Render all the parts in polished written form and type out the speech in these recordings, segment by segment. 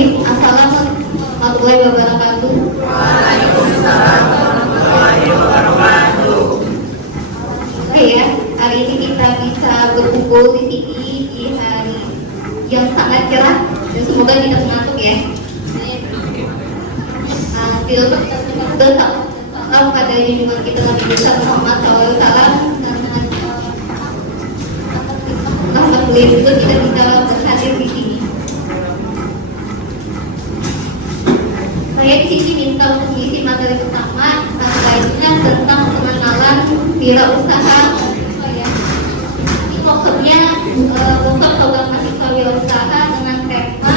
Bismillahirrahmanirrahim. Assalamualaikum warahmatullahi wabarakatuh. Waalaikumsalam warahmatullahi wabarakatuh. Oke ya, hari ini kita bisa berkumpul di sini di hari yang sangat cerah dan semoga tidak mengantuk ya. Salam pada junjungan kita Nabi besar Muhammad SAW. Alhamdulillah juga kita bisa berhadir di sini. Saya di sini minta untuk mengisi materi pertama, lainnya tentang pengenalan wirausaha. Ini pokoknya untuk program mahasiswa wirausaha dengan tema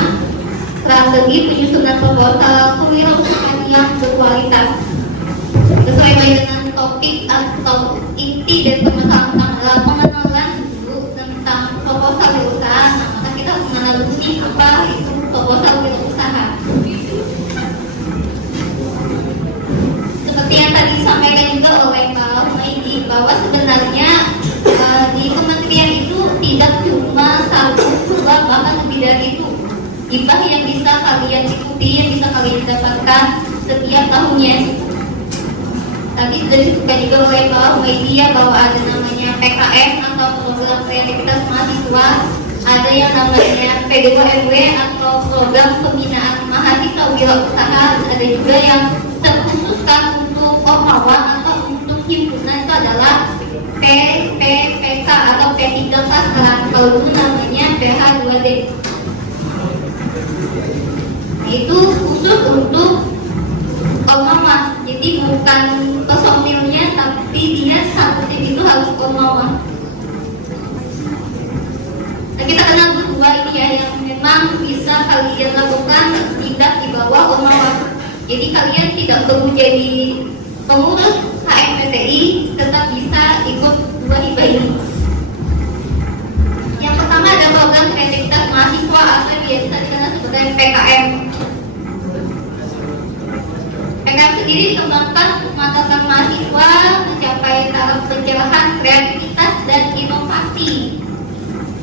strategi penyusunan proposal kewirausahaan yang berkualitas. Sesuai dengan topik atau inti dan permasalahan adalah pengenalan dulu tentang proposal wirausaha. Nah, maka kita harus mengenal dulu nih apa itu proposal wirausaha. Seperti yang tadi disampaikan juga oleh Pak Humaydi bahwa sebenarnya di kementerian itu tidak cuma satu, dua, bahkan lebih dari itu hibah yang bisa kalian ikuti, yang bisa kalian dapatkan setiap tahunnya. Tadi sudah disebutkan juga oleh Pak Humaydi ya bahwa ada namanya PKM atau program kreativitas mahasiswa, ada yang namanya P2MW atau program pembinaan mahasiswa wirausaha, ada juga yang terkhususkan untuk Ormawa atau untuk himpunan, itu adalah PPPK atau P3K sekarang, kalau dulu namanya PH2D. Itu khusus untuk Ormawa, jadi bukan personilnya tapi dia satu tim itu harus Ormawa. Nah, kita kenal berdua ini ya yang memang bisa kalian lakukan tidak di bawah Ormawa. Jadi kalian tidak perlu jadi pengurus HMPTI, tetap bisa ikut dua hibah ini. Yang pertama ada program kreativitas mahasiswa atau biasa dikenal sebagai PKM. PKM sendiri dikembangkan untuk memantapkan mahasiswa mencapai taraf pencerahan kreativitas dan inovasi.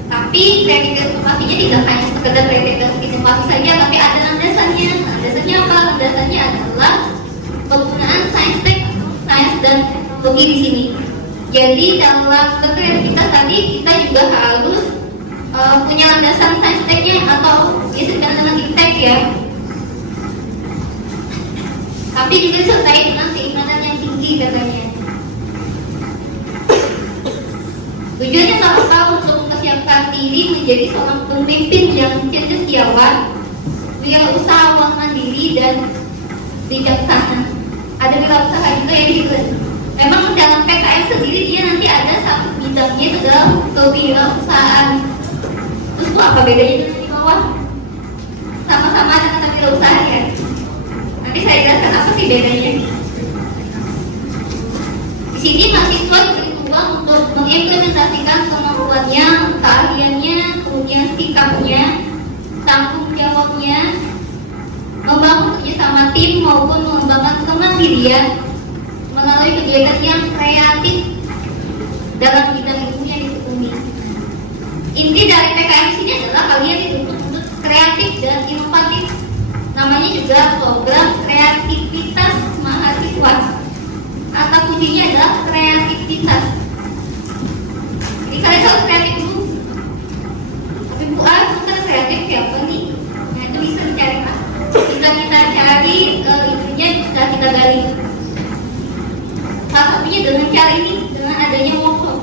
Tapi kreativitas inovasinya tidak hanya sekedar kreativitas inovasi saja, tapi ada landasannya. Landasannya apa? Landasannya adalah penggunaan sains dan teknologi di sini. Jadi dalam kreativitas tadi kita juga harus punya landasan sains teknya atau disebut dengan iptek ya. Tapi juga disertai dengan keimanan yang tinggi katanya. Tujuannya apa? Untuk mempersiapkan diri menjadi seorang pemimpin yang cendekiawan, wirausahawan mandiri dan bijaksana. Ada wirausaha juga yang disebut. Memang dalam PKM sendiri dia nanti ada satu bidangnya itu adalah kewirausahaan. Terus itu apa bedanya dengan di bawah? Sama-sama dengan wirausaha ya. Nanti saya jelaskan apa sih bedanya. Di sini mahasiswa diberi ruang untuk mengimplementasikan kemampuannya, keahliannya, kemudian sikapnya, tanggung jawabnya, membangun kerjasama tim maupun mengembangkan kemandirian melalui kegiatan yang kreatif dalam bidang ilmu yang ditekuni. Inti dari PKM sini adalah kalian dituntut untuk kreatif dan inovatif. Namanya juga program kreativitas mahasiswa. Kata kuncinya adalah kreativitas. Jadi kalian harus kreatif dulu. Tapi Bu bukan kreatif ya apa nih? Nah itu bisa dicari Pak. Bisa kita cari itunya, bisa kita gali. Salah satunya dengan cara ini, dengan adanya workshop.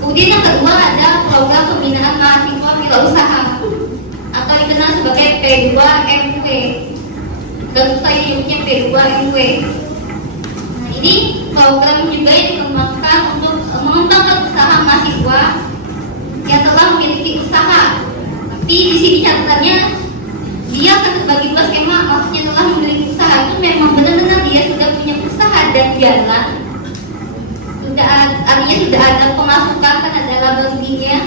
Kemudian yang kedua ada program pembinaan mahasiswa wirausaha atau dikenal sebagai P2MW. Dan saya nyebutnya P2MW. Nah ini program juga yang dikembangkan untuk mengembangkan usaha mahasiswa yang telah memiliki usaha. Tapi di sini catatannya dia akan terbagi dua skema. Maksudnya telah memiliki usaha itu memang benar-benar dia sudah punya usaha dan jalan, artinya sudah ada pemasukan, kan ada laba ruginya.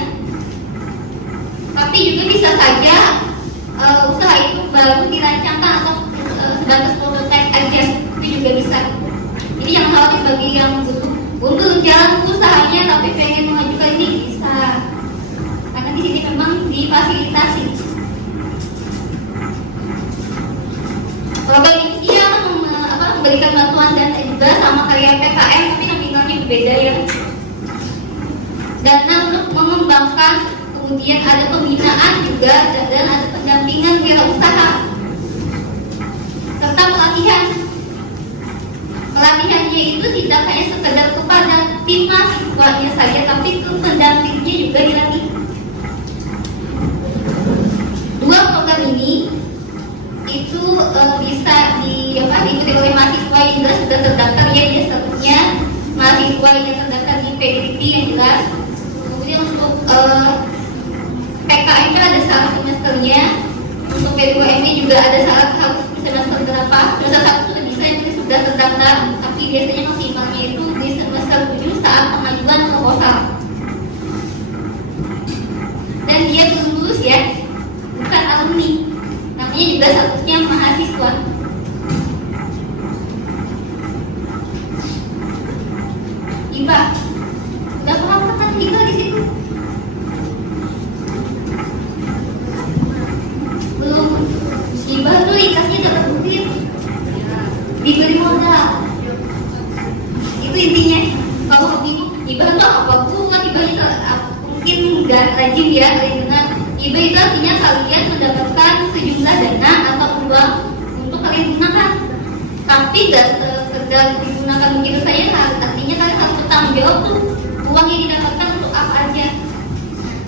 Tapi juga bisa saja usaha itu baru dirancangkan atau sebatas prototipe aja, itu juga bisa. Jadi yang khawatir bagi yang untuk jalan usahanya tapi pengen mengajukan ini bisa, karena di sini memang difasilitasi. juga sama kayak PKM tapi nominalnya berbeda ya. Dana untuk mengembangkan, kemudian ada pembinaan juga, dan ada pendampingan wirausaha serta pelatihan. Pelatihannya itu tidak hanya sekedar kepada tim mahasiswanya saja, tapi ke pendampingnya juga dilatih. Dua program ini itu bisa diikuti oleh mahasiswa yang jelas sudah terdaftar ya, dia statusnya mahasiswa yang terdaftar di PDIT yang jelas. Kemudian untuk PKM ada syarat semesternya, untuk P2MI juga ada syarat harus semester berapa, semester 1 sudah bisa yang sudah terdaftar, tapi biasanya maksimalnya itu di semester 7 saat pengajuan proposal. Dan dia lulus ya, bukan alumni, namanya juga statusnya mahasiswa. Iba, udah berapa kan tinggal di situ? Belum. Iba tuh dikasih dapat duit, diberi modal. Itu intinya. Kalau bingung, Iba tuh apa bukan? Iba itu mungkin nggak rajin ya dengar. Iba itu artinya kalian mendapatkan sejumlah dana atau uang untuk kalian gunakan, tapi nggak sekedar digunakan begitu saja. Artinya kalian harus bertanggung jawab tuh uang yang didapatkan untuk apa aja.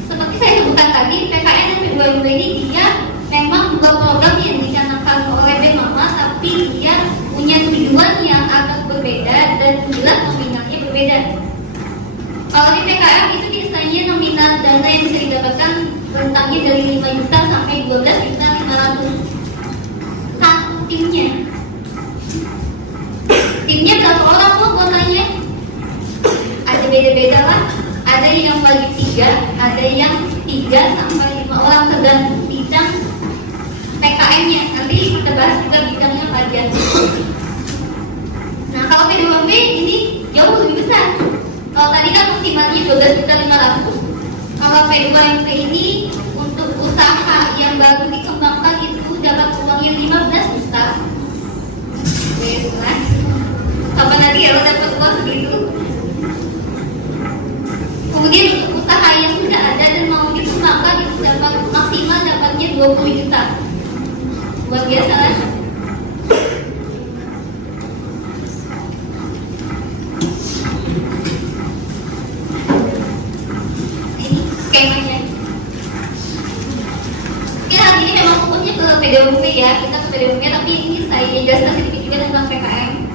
Seperti saya sebutkan tadi, PKN dan P2MB ini dia memang dua program yang dicanangkan oleh BEMAMA, tapi dia punya tujuan yang agak berbeda dan jelas nominalnya berbeda. Kalau di PKM itu biasanya nominal dana yang bisa didapatkan rentangnya dari 5 juta sampai 12.500.000 satu timnya. Timnya berapa orang kok kuotanya? Ada beda-beda lah. Ada yang wajib 3, ada yang 3 sampai 5 orang tergantung bidang PKM-nya. Nanti kita bahas juga bidangnya apa aja. Nah, kalau P2MB ini jauh lebih besar. Kalau tadi kan maksimalnya 12.500.000. Kalau P2MB ini untuk usaha yang baru dikembangkan itu dapat uangnya 15 juta. Kan? Kapan lagi ya lo dapat uang segitu? Kemudian untuk usaha yang sudah ada dan mau dikembangkan itu dapat maksimal dapatnya 20 juta. Luar biasa lah. Ini skemanya. Mungkin hari ini memang fokusnya ke PDOMP ya, kita ke PDOMP, tapi ini saya jelaskan sedikit juga tentang PKM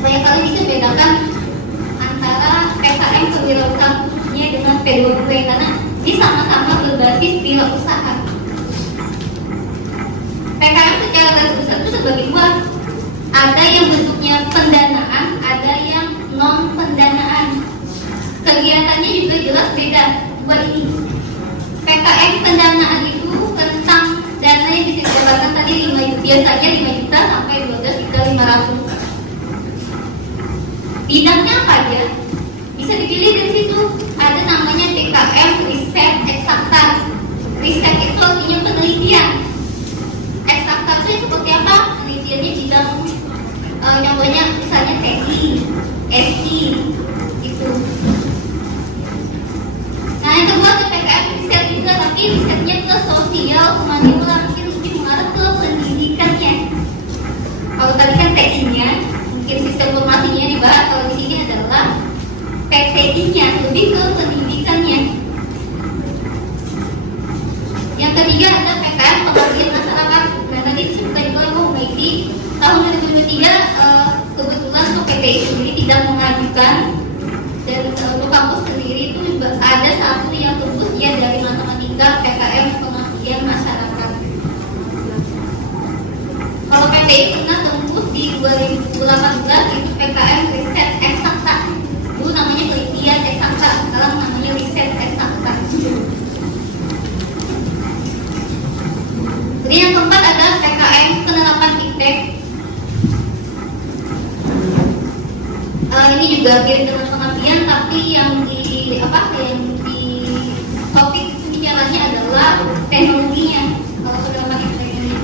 supaya kalian bisa bedakan antara PKM kewirausahaan khususnya dengan P2MB, karena ini sama-sama berbasis wirausaha. PKM secara garis besar itu terbagi dua, ada yang bentuknya pendanaan, ada yang non pendanaan. Kegiatannya juga jelas beda dua ini. PKM pendanaan itu tentang dana yang bisa didapatkan tadi 5 biasanya 5 juta sampai 12.500.000. Bidangnya apa aja? Bisa dipilih dari situ. Ada namanya PKM riset eksakta. Riset itu artinya penelitian. Eksakta itu seperti apa? Penelitiannya bidang contohnya misalnya TI, SI itu. Nah, yang kedua ada PKM riset juga, tapi risetnya ke sosial, humaniora, mungkin lebih mengarah ke pendidikannya. Kalau tadi kan TI-nya, mungkin sistem informasinya dibahas. Kalau di sini adalah PTI-nya, lebih ke pendidikannya. Yang ketiga ada PKM pengabdian masyarakat. Nah, tadi disebutkan juga Bu Maiti, tahun 2023 kebetulan untuk PTI sendiri tidak mengajukan, dan untuk kampus sendiri itu juga ada satu yang tembus ya dari matematika PKM pengabdian masyarakat. Kalau PTI pernah tembus di 2018 itu PKM riset eksakta. Dulu namanya penelitian eksakta, sekarang namanya riset eksakta. Jadi yang keempat ada PKM penerapan IPTEK. Ini juga mirip dengan pengabdian, tapi yang di topik pembicaranya adalah teknologinya. Kalau penerapan IPTEK ini.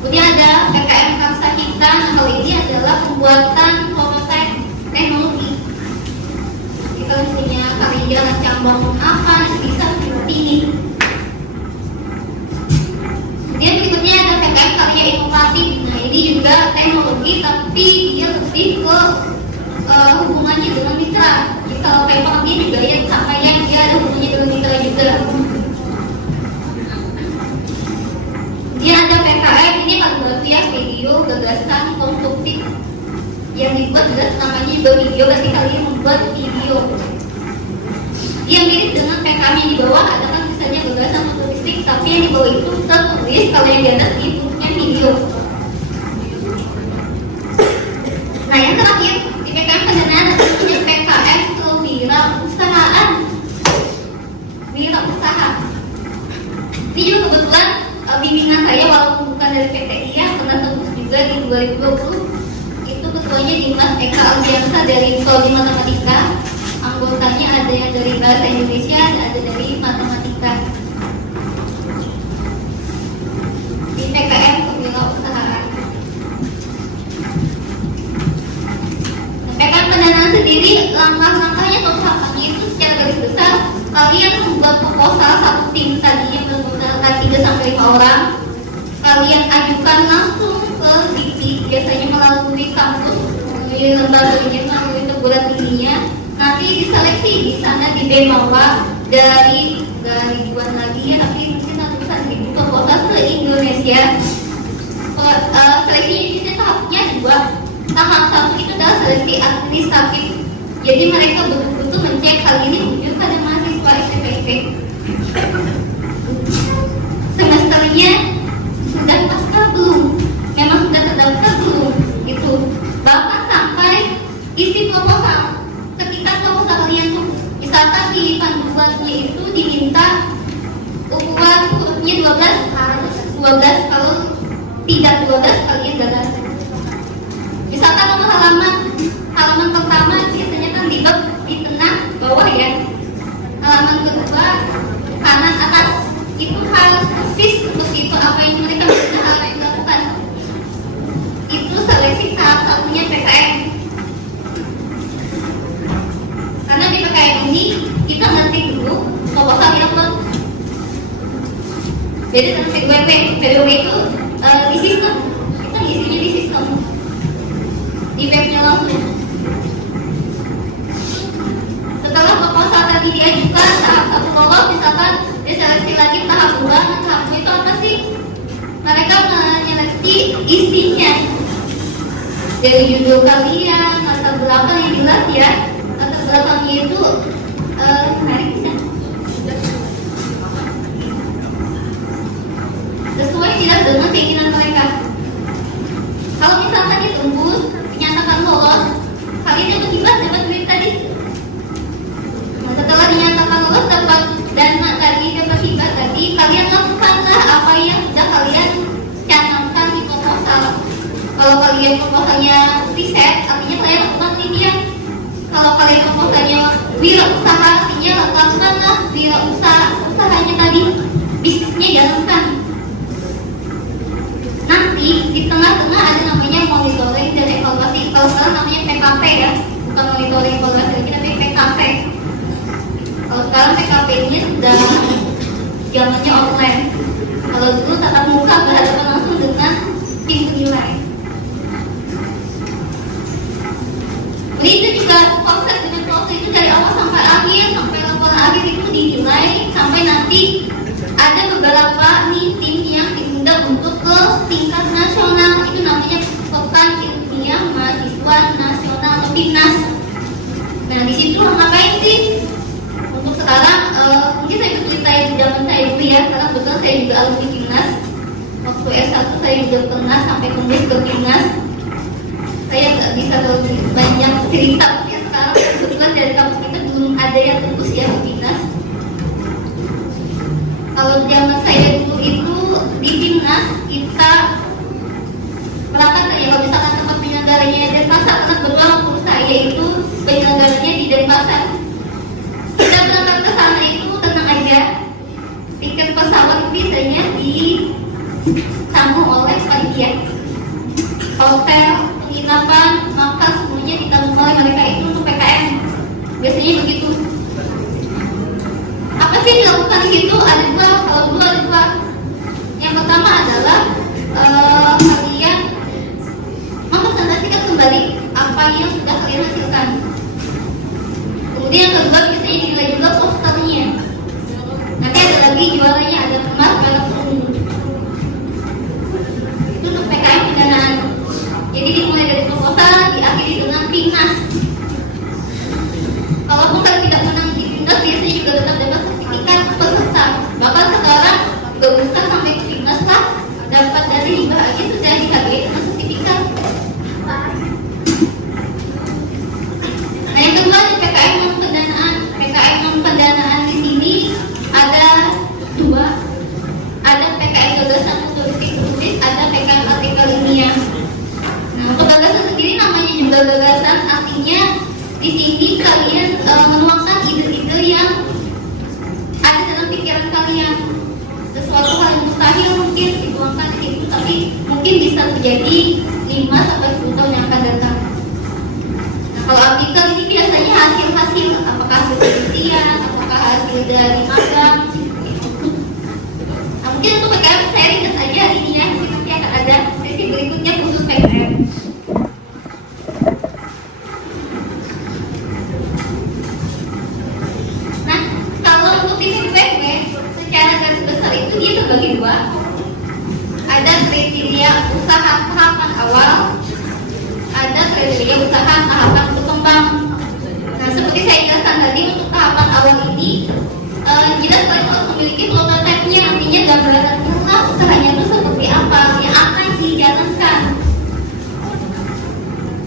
Kemudian ada PKM Karsa Cipta. Nah, kalau ini adalah adalah pembuatan prototipe teknologi. Kita punya karya cabang apa bisa seperti ini. Kemudian berikutnya ada PKM karya inovatif. Nah ini juga teknologi tapi dia lebih ke hubungannya dengan mitra. Jadi kalau PKM ini juga ya sampaikan dia ada hubungannya dengan mitra juga. Dia ada PKM ini kalau ya video gagasan konstruktif yang dibuat jelas namanya juga video, berarti kalian membuat video. Yang mirip dengan PKM yang di bawah ada kan misalnya gagasan futuristik, tapi yang di bawah itu tertulis, kalau yang di atas bentuknya video. Nah yang terakhir di PKM pendanaan namanya PKM kewirausahaan. Wirausaha. Ini juga kebetulan bimbingan saya walaupun bukan dari PTI ya, pernah tembus juga di 2020. Itu ketuanya Dimas Eka Aldiansa dari Prodi Matematika. Anggotanya ada yang dari Bahasa Indonesia, ada dari Matematika. Di PKM kewirausahaan. PKM pendanaan sendiri langkah-langkahnya atau tahapannya itu secara garis besar kalian membuat proposal satu tim tadinya bermodalkan 3-5 orang. Kalian ajukan langsung ke DIPI, biasanya melalui kampus, melalui lembaganya, melalui perguruan tingginya. Nanti diseleksi di sana di BEMAWA dari ribuan lagi ya, tapi mungkin ratusan ribu proposal se-Indonesia. Seleksinya di tahapnya 2. Tahap 1 itu adalah seleksi administratif. Jadi mereka betul-betul mencek hal ini ujung pada mahasiswa STPP. Semesternya sudah pasca belum? Memang sudah terdaftar belum? Itu bahkan sampai isi proposal. Ketika proposal kalian tuh misalkan di panduannya itu diminta ukuran hurufnya 12 harus 12, kalau tidak 12 kalian gagal. Misalkan nomor halaman pertama biasanya kan di tengah bawah ya. Halaman kedua kanan atas itu harus persis seperti itu apa yang mereka harus lakukan. Itu seleksi tahap satunya PKM. Karena di PKM ini kita ngerti dulu proposal yang apa. Jadi dengan PWP itu di sistem, kita isinya di sistem, di webnya langsung. Setelah proposal tadi diajukan tahap 1 lolos, misalkan diseleksi lagi tahap 2. Nah, tahap 2 itu apa sih? Mereka menyeleksi isinya dari judul kalian, latar belakang yang jelas ya. Latar belakangnya itu menarik bisa sesuai tidak dengan keinginan mereka. Kalau misalkan ditembus, dinyatakan lolos, kalian dapat duit tadi. Nah, setelah dinyatakan lolos dapat dana tadi, dapat hibah tadi, kalian lakukanlah apa yang sudah kalian canangkan di proposal. Kalau kalian proposalnya riset, artinya kalian lakukan penelitian. Kalau kalian proposalnya wirausaha, artinya lakukanlah usahanya tadi, bisnisnya jalankan. Nanti di tengah-tengah ada namanya monitoring dan evaluasi. Kalau sekarang namanya PKP ya, bukan monitoring evaluasi lagi, tapi PKP. Kalau sekarang PKP ini sudah zamannya online. Kalau dulu tatap muka berhadapan langsung dengan tim penilai. Jadi itu juga proses itu dari awal sampai akhir, sampai laporan akhir itu dinilai, sampai nanti ada beberapa nih tim yang diundang untuk ke tingkat nasional. Itu namanya Pekan Ilmiah Mahasiswa Nasional atau PIMNAS. Nah di situ ngapain sih? Untuk sekarang mungkin saya ceritain zaman saya dulu ya, karena kebetulan saya juga alumni PIMNAS. Waktu S1 saya juga pernah sampai kembali ke PIMNAS. Saya nggak bisa terlalu banyak cerita ya sekarang. Kebetulan dari kampus kita belum ada yang tembus ya ke PIMNAS. Kalau zaman saya dulu itu di PIMNAS kita merasakan ya, kalau misalkan tempat penyelenggaranya Denpasar, karena kebetulan waktu saya itu penyelenggaranya di Denpasar. Kita berangkat ke sana itu tenang aja, tiket pesawat biasanya ditanggung oleh panitia, hotel, penginapan penginapan, makan semuanya ditanggung oleh mereka itu untuk PKM. Biasanya begitu. Apa sih yang dilakukan di situ? Ada dua, kalau dulu ada dua. Yang pertama adalah kalian mempresentasikan kembali apa yang sudah kalian hasilkan. Kemudian yang kedua biasanya dinilai juga posternya. Nanti ada lagi jualannya, ada emas, perak, perunggu. Itu untuk PKM pendanaan. Jadi dimulai dari proposal, diakhiri dengan timnas. Kalaupun kalian tidak menang di timnas, biasanya juga tetap dapat sertifikat peserta. Bahkan sekarang gak usah sampai ke timnas lah, dapat dari hibah aja sudah dihargai dengan sertifikat. Nah yang kedua di PKM non pendanaan. PKM non pendanaan di sini ada dua. Ada PKM gagasan futuristik tulis, ada PKM artikel ilmiah. Nah untuk gagasan sendiri namanya juga gagasan, artinya di sini kalian menuangkan ide-ide yang ada dalam pikiran kalian. Sesuatu hal yang mustahil mungkin dituangkan di situ, tapi mungkin bisa terjadi 5-10 tahun yang akan datang. Nah kalau artikel ini biasanya hasil-hasil, apakah hasil penelitian, apakah hasil dari magang. Nah mungkin untuk PKM saya ringkas saja ini ya, nanti akan ada sesi berikutnya khusus PKM. Nah kalau untuk tim PPW secara garis besar itu dia terbagi dua. Ada kriteria usaha tahapan awal, ada kriteria usaha tahapan berkembang. Nah seperti saya jelaskan tadi, untuk tahapan awal ini jelas kalian harus memiliki prototipe-nya, artinya gambaran usaha usahanya itu seperti apa yang akan dijalankan.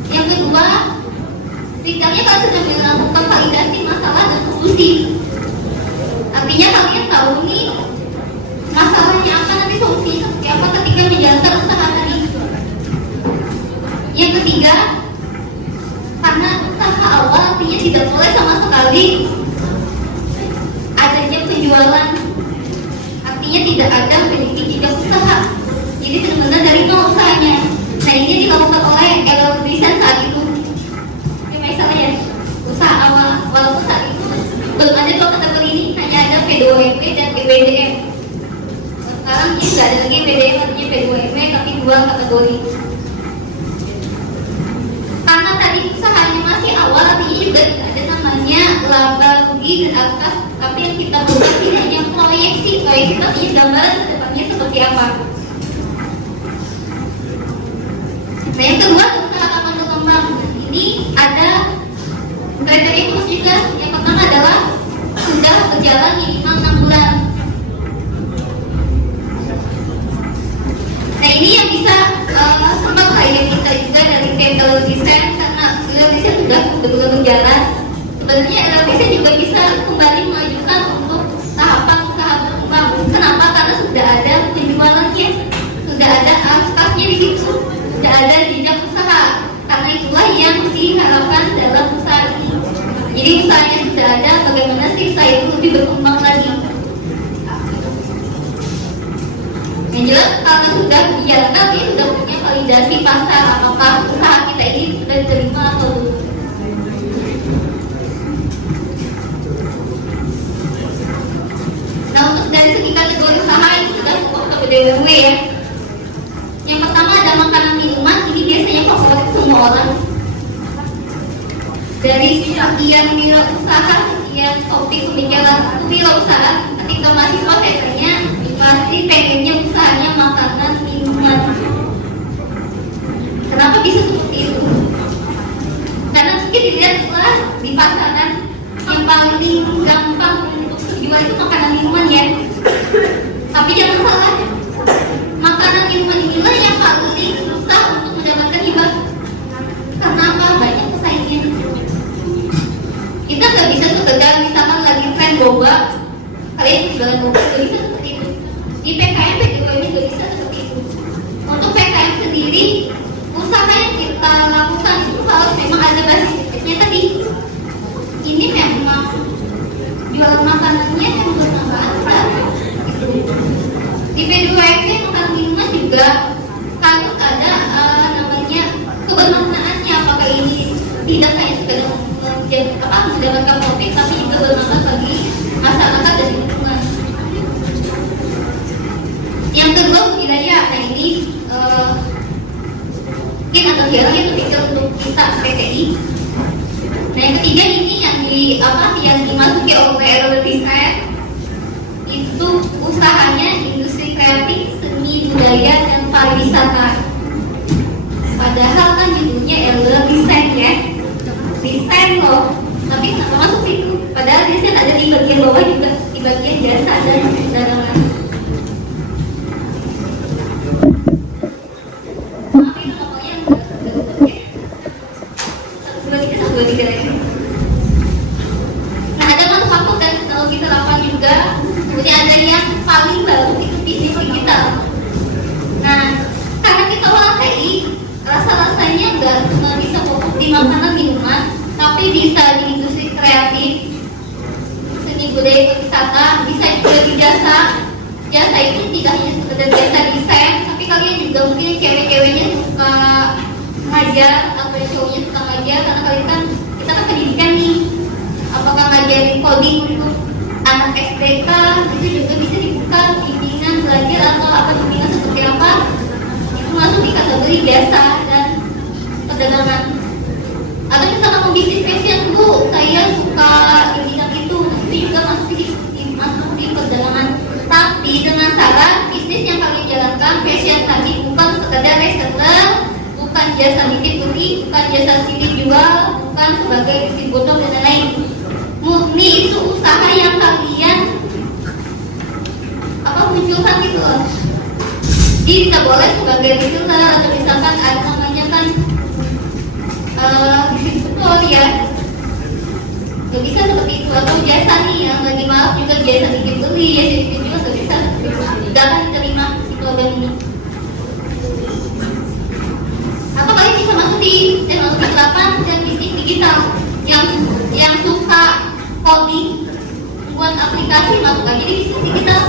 Yang kedua, setidaknya kalian sudah melakukan validasi masalah dan solusi. Artinya kalian tahu nih masalahnya apa, nanti solusinya seperti apa ketika menjalankan usaha tadi. Yang ketiga, karena usaha awal artinya tidak boleh sama sekali adanya penjualan, artinya tidak ada memiliki jejak usaha. Jadi benar-benar dari nol usahanya. Nah ini dilakukan oleh desain saat itu. Ini misalnya usaha awal, walaupun saat itu belum ada dua kategori ini, hanya ada P2MP dan PWDM. Sekarang ini tidak ada lagi PDM, artinya P2MP, tapi dua kategori. Karena tadi usahanya masih awal, artinya juga tidak ada namanya laba rugi dan atas, tapi yang kita buat ini hanya proyeksi itu artinya gambaran ke depannya seperti apa. Nah yang kedua usaha tahapan berkembang. Ini ada kriteria khusus juga. Yang pertama adalah sudah berjalan minimal 6 bulan. Nah ini yang bisa sempat saya kita juga dari Pentel Desain, karena desain sudah betul-betul berjalan. Sebenarnya desain juga bisa kembali mengajukan untuk tahapan usaha berkembang. Kenapa? Karena sudah ada penjualannya, sudah ada aspasnya di situ, sudah ada jejak usaha. Karena itulah yang diharapkan dalam usaha ini. Jadi usahanya sudah ada, bagaimana sih usaha itu lebih berkembang lagi. Yang jelas karena sudah dijalankan, dia sudah punya validasi pasar, apakah usaha kita ini sudah diterima atau belum. Nah untuk dari segi kategori usaha ini sudah cukup ke BDW ya. Yang pertama ada makanan minuman, ini biasanya favorit semua orang. Dari sekian wirausaha, sekian topik pembicaraan wirausaha, ketika mahasiswa biasanya pasti pengennya usahanya makanan minuman. Kenapa bisa seperti itu? Karena mungkin dilihatlah di pasaran yang paling gampang untuk terjual itu makanan minuman ya. Tapi jangan salah, makanan minuman inilah yang paling susah untuk mendapatkan hibah. Karena apa? Banyak pesaingnya. Kita nggak bisa sekedar misalkan lagi tren boba, kalian jualan boba nggak bisa seperti itu. Di PKM juga ini nggak bisa seperti itu. Untuk PKM sendiri, usaha yang kita lakukan itu harus memang ada basisnya tadi. Ini memang jual makanannya yang bermanfaat. Di P2MP makan minuman juga harus ada namanya kebermanfaatan. mendapatkan profit tapi juga bermanfaat bagi masyarakat dan lingkungan. Yang kedua budidaya. Nah ini mungkin agak jarang ya terpikir untuk kita PTI. Nah yang ketiga ini yang dimasuki oleh RW Desain itu usahanya industri kreatif, seni budaya dan pariwisata. Padahal kan judulnya RW Desain ya, desain loh. Tapi kenapa masuk situ? Padahal desain ada di bagian bawah juga, di bagian jasa dan perdagangan. Nah ada manufaktur dan teknologi terapan juga. Kemudian ada yang paling baru itu bisnis digital. Nah karena kita orang TI, rasa-rasanya nggak cuma bisa fokus di makanan minuman, tapi bisa di industri kreatif, seni budaya pariwisata, bisa juga di jasa. Jasa itu tidak hanya sekedar jasa desain, tapi kalian juga mungkin cewek-ceweknya suka ngajar atau cowoknya suka ngajar, karena kalian kan kita kan pendidikan nih. Apakah ngajarin coding untuk anak SDK itu juga bisa dibuka bimbingan belajar atau apa bimbingan seperti apa, itu masuk di kategori jasa dan perdagangan. Atau misalkan mau bisnis fashion bu, saya suka bidang itu juga masuk di perdagangan, tapi dengan syarat bisnis yang kalian jalankan fashion tadi bukan sekedar reseller, bukan jasa titip beli, bukan jasa titip jual, bukan sebagai distributor dan lain-lain. Murni itu usaha yang kalian munculkan gitu loh. Jadi kita boleh sebagai reseller atau misalkan ada namanya kan distributor ya. Gak bisa seperti itu, atau jasa nih yang lagi maaf juga jasa titip beli, ya titip jual gak bisa. Gak akan diterima di program ini. Atau kalian bisa masuk di teknologi terapan dan bisnis digital yang suka coding, buat aplikasi masuk aja di bisnis digital.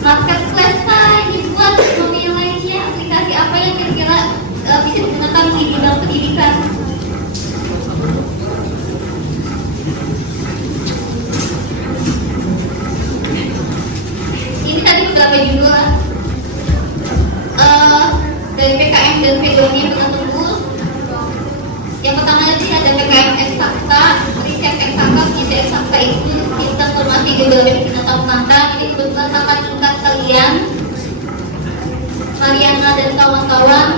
Marketplace ini buat ekonomi yang lainnya, aplikasi apa yang kira-kira bisa digunakan di bidang pendidikan. Ini tadi beberapa judul dari PKM dan PDO-nya kita tunggu. Yang pertama tadi ada PKM eksakta, riset eksakta, riset eksakta itu sistem informasi geografi binatang terlantar. Ini kebetulan kakak tingkat kalian, Mariana dan kawan-kawan.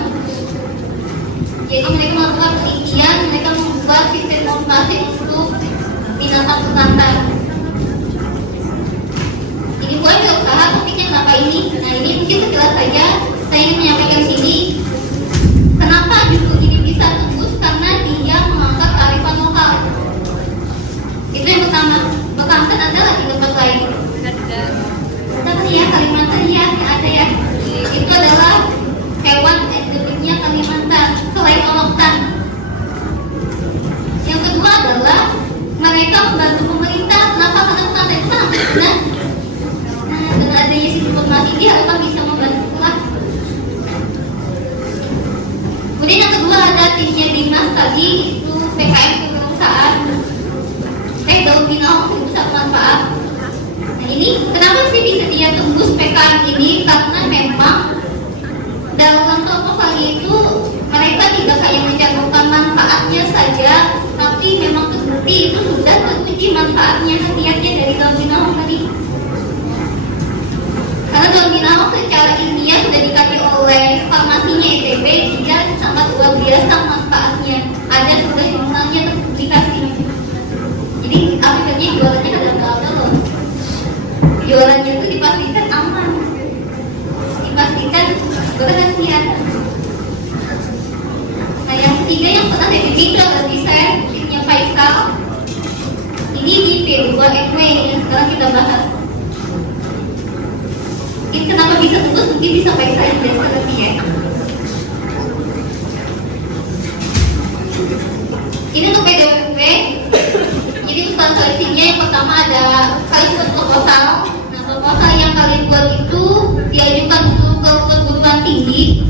Jadi mereka melakukan penelitian, mereka membuat sistem informasi untuk binatang terlantar. Ini buat usaha, topiknya kenapa ini? Nah ini mungkin sekilas saja saya ingin menyampaikan di sini. Kenapa judul ini bisa tembus? Karena dia mengangkat kearifan lokal. Itu yang pertama. Bekantan ada lagi tempat lain. Ada ya, Kalimantan ya, ada ya. Itu adalah hewan endemiknya Kalimantan selain oloktan. Yang kedua adalah mereka membantu pemerintah. Kenapa? Karena bekantan itu sangat berguna. Nah, dengan adanya sistem informasi dia akan bisa membantu lah. Kemudian yang kedua ada timnya Dinas tadi, itu PKM kewirausahaan. Daun binau bisa bermanfaat. Nah ini kenapa sih bisa dia tembus PKM ini? Karena memang dalam proposalnya itu mereka tidak hanya mencantumkan manfaatnya saja, tapi memang terbukti itu sudah teruji manfaatnya, khasiatnya dari daun binau tadi. Karena daun binau secara ilmiah sudah dikaji oleh farmasinya ITB dan sangat luar biasa manfaatnya. Ada sudah jurnalnya terpublikasi. Jadi aplikasinya jualannya kadang-kadang loh. Jualannya itu dipastikan aman, dipastikan berhasiat. Nah yang ketiga yang pernah saya bimbing adalah desain timnya Faisal. Ini di P2 MW yang sekarang kita bahas. Ini kenapa bisa tembus? Mungkin bisa Faisal yang jelaskan lebih ya. Ini untuk PDW. Jadi pesan seleksinya yang pertama ada kalian buat proposal. Nah proposal yang kalian buat itu diajukan untuk ke perguruan tinggi.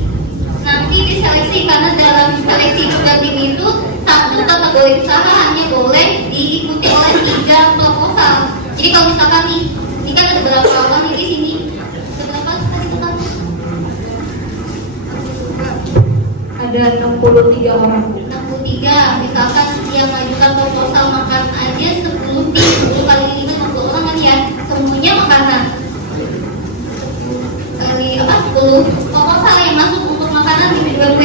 Nanti diseleksi karena dalam seleksi perguruan tinggi itu satu kategori boleh usaha hanya boleh diikuti oleh 3 proposal. Jadi kalau misalkan nih, ini kan ada berapa orang nih di sini? Ada berapa sekali total? Ada 63 orang. 63. Misalkan dia mengajukan proposal makan aja 10 tim, 10 kali 5, 60 orang kan ya. Semuanya makanan. Kali 10 proposal yang masuk untuk makanan di BUMD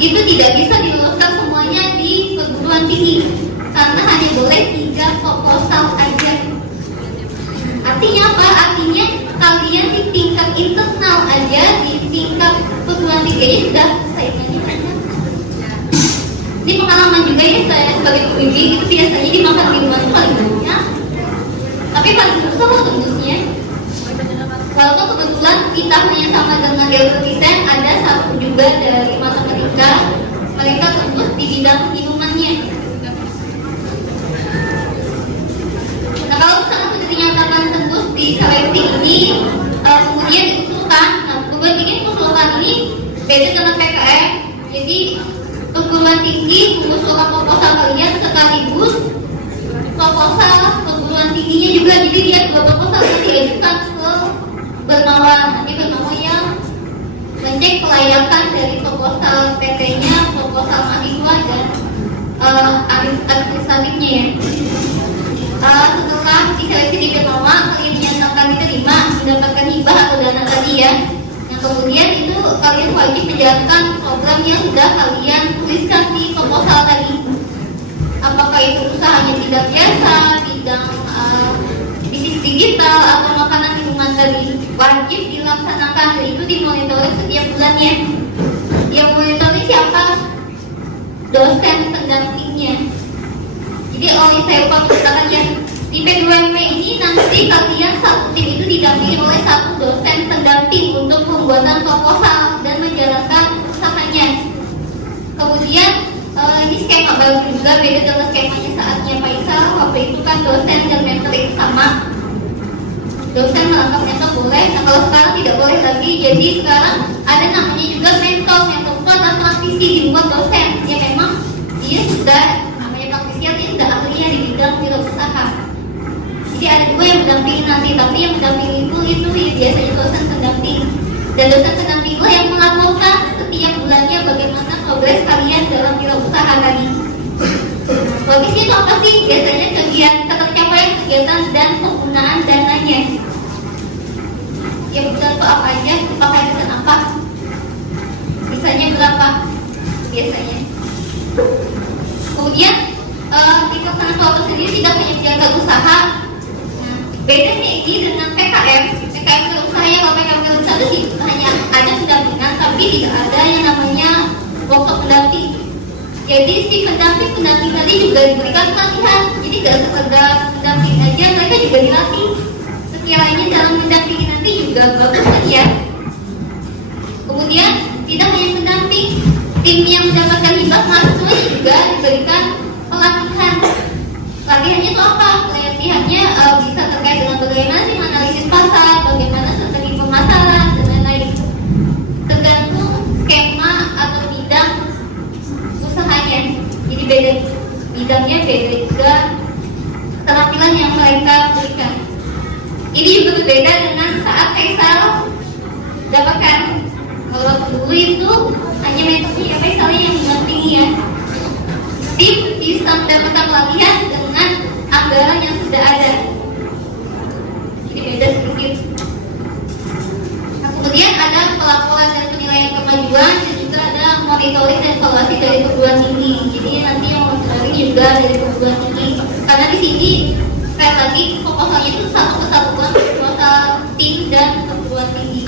itu tidak bisa diluluskan semuanya di perguruan tinggi karena hanya boleh 3 proposal aja. Artinya apa? Artinya kalian di tingkat internal aja, di tingkat perguruan tinggi aja sudah saingannya banyak. Ini pengalaman juga ya, saya sebagai pembimbing itu biasanya dimakan di rumah itu paling banyak, tapi paling susah loh tembusnya. Walaupun kebetulan kita hanya sama dengan ilmu desain, ada satu juga dari matematika, mereka tembus di bidang minumannya. Nah kalau misalnya sudah dinyatakan tembus di seleksi ini, kemudian diusulkan, nah perguruan tinggi mengusulkan ini beda dengan PKM. Jadi perguruan tinggi mengusulkan proposal kalian sekaligus proposal perguruan tingginya juga. Jadi dia 2 proposal yang diajukan ke Bernawa. Nanti Bernawa yang mengecek kelayakan dari proposal PT-nya, proposal mahasiswa dan administratifnya ya. Setelah diseleksi di Bernawa, kalian dinyatakan diterima, mendapatkan hibah atau dana tadi ya. Nah kemudian itu kalian wajib menjalankan program yang sudah kalian tuliskan di proposal tadi. Apakah itu usahanya bidang biasa, bidang bisnis digital atau makanan minuman tadi, wajib dilaksanakan dan itu dimonitoring setiap bulannya. Yang monitoring siapa? Dosen pendampingnya. Jadi oleh saya katakan ya, di P2M ini nanti kalian satu tim itu didampingi oleh satu dosen pendamping untuk pembuatan proposal dan menjalankan usahanya. Kemudian ini skema baru juga, beda dengan skemanya saatnya Faisal. Waktu itu kan dosen dan mentor itu sama, dosen melangkap mentor boleh. Nah kalau sekarang tidak boleh lagi, jadi sekarang ada namanya juga mentor. Mentor itu adalah praktisi di luar dosen. Ya memang dia sudah namanya praktisi, dia sudah ahlinya di bidang wirausaha. Jadi ada 2 yang mendampingi nanti, tapi yang mendampingi itu ya biasanya dosen pendamping. Dan dosen pendamping itu yang melaporkan setiap bulannya bagaimana progres kalian dalam wirausaha tadi. Progresnya itu apa sih? Biasanya tercapaian kegiatan dan penggunaan dananya. Ya bukan itu apa aja, pakai desain apa? Bisanya berapa? Biasanya. Kemudian di pelaksanaan kelompok sendiri tidak hanya menjalankan usaha. Nah, bedanya ini dengan PKM. PKM wirausaha, kalau PKM wirausaha itu hanya ada pendampingan, tapi tidak ada yang namanya workshop pendamping. Jadi si pendamping tadi juga diberikan pelatihan. Jadi tidak sekedar pendamping aja, mereka juga dilatih. Sekiranya dalam mendampingi nanti juga bagus kan ya. Kemudian tidak hanya pendamping, tim yang mendapatkan hibah mahasiswa juga diberikan pelatihan. Pelatihannya itu apa? Pelatihannya bisa terkait dengan bagaimana sih analisis pasar, bagaimana strategi pemasaran dan lain-lain. Tergantung skema atau bidang usahanya. Jadi beda bidangnya, beda juga keterampilan yang mereka berikan. Ini juga berbeda dengan saat Faisal dapatkan. Kalau dulu itu hanya metode ya Faisalnya yang mendampingi ya. Tim bisa mendapatkan pelatihan dengan anggaran yang sudah ada. Jadi beda sedikit. Nah, kemudian ada pelaporan dan penilaian kemajuan dan juga ada monitoring dan evaluasi dari perguruan tinggi. Jadi nanti yang monitoring juga dari perguruan tinggi. Karena di sini sekali lagi proposalnya itu satu kesatuan proposal tim dan perguruan tinggi.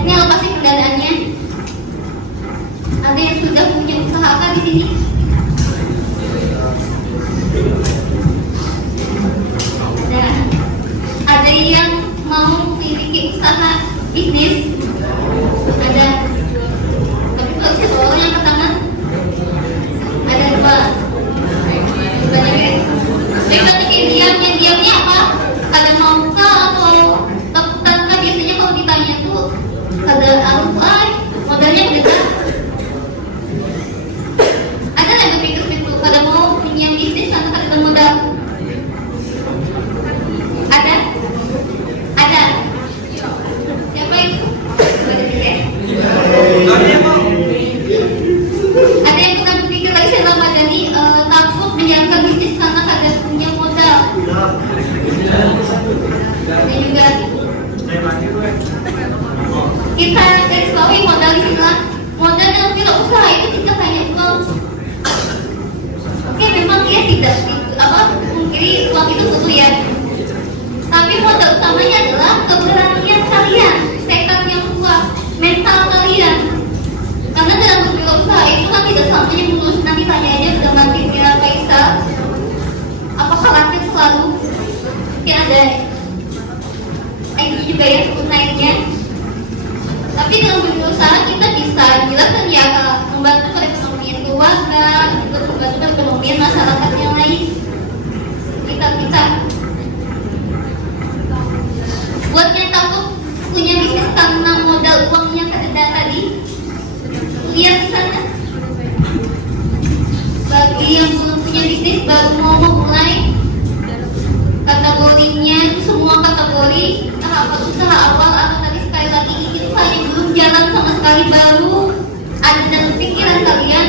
Ini alokasi pendanaannya. Ada yang sudah punya usaha kan di sini? Nah, ada yang mau memiliki usaha bisnis? Ada. Tapi kalau saya bawa yang ke tangan. tidak mungkiri uang itu butuh ya. Tapi modal utamanya adalah keberanian kalian, tekad yang kuat, mental kalian. Karena dalam berwirausaha itu kan tidak selamanya mulus. Nanti tanya aja ke Mbak Mira Faisal, apakah lancar selalu? Mungkin ada ini juga ya sebut naiknya. Tapi dalam berwirausaha kita bisa jelaskan ya membantu perekonomian keluarga, juga membantu perekonomian masyarakat yang lain. Kita buat yang takut punya bisnis karena modal uangnya ada tadi, lihat di sana. Bagi yang belum punya bisnis baru mau memulai, kategorinya semua kategori tahapan usaha awal atau tadi sekali lagi ingin usaha yang belum jalan sama sekali, baru ada dalam pikiran kalian,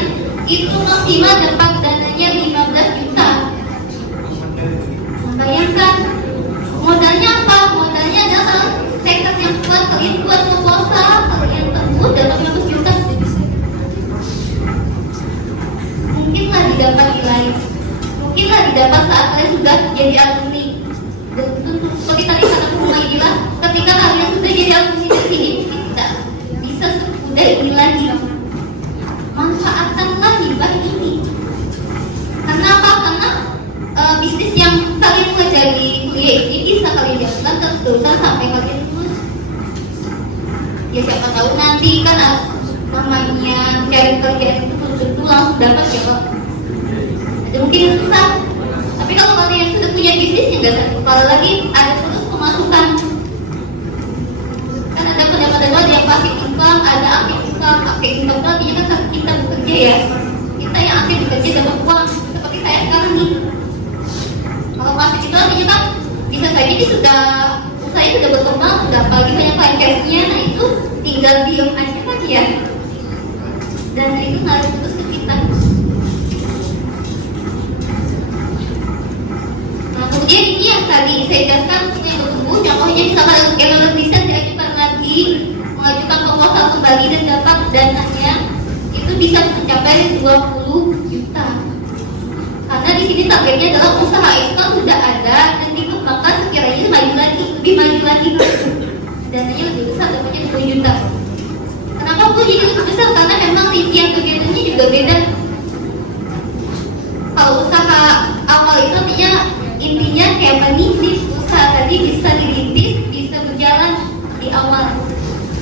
itu maksimal dapat dananya 15 juta. Bayangkan modalnya apa? Modalnya adalah tekad yang kuat, kalian buat proposal, kalian terbut dapat 15 juta. Mungkinlah didapat di lain, mungkinlah didapat saat kalian sudah jadi alumni. Seperti tadi kata Bu Maidila, ketika kalian sudah jadi alumni di sini, tidak bisa semudah ini lagi. Manfaatkanlah hibah ini. Karena apa? Karena bisnis yang kalian pelajari kuliah ini bisa kalian jalankan terus-terusan sampai kalian lulus. Ya siapa tahu nanti kan namanya cari kerjaan itu tentu langsung dapat ya Pak. Ada mungkin yang susah. Tapi kalau kalian sudah punya bisnis yang nggak satu kepala lagi, ada terus pemasukan. Kan ada pendapat yang pasif income, ada aktif income. Aktif income itu artinya kan kita bekerja ya. Kita yang aktif bekerja dapat uang. Seperti saya sekarang nih. Kalau pasif itu artinya kan bisa saja ini saya sudah berkembang, sudah apalagi banyak franchise-nya, nah itu tinggal diem aja kan ya. Dan itu ngaruh terus ke kita. Nah kemudian ini yang tadi saya jelaskan yang bertumbuh, contohnya misalkan kalau desain diajukan lagi, mengajukan proposal kembali dan dapat dananya itu bisa mencapai 20 juta. Karena di sini targetnya adalah usaha itu kan sudah ada dan dikembangkan sekiranya maju lagi, lebih maju lagi, dananya lebih besar, dapatnya 20 juta. Kenapa Bu jadi lebih besar? Karena memang rincian kegiatannya juga beda. Kalau usaha awal itu artinya intinya kayak menitis, usaha tadi bisa dirintis, bisa berjalan di awal.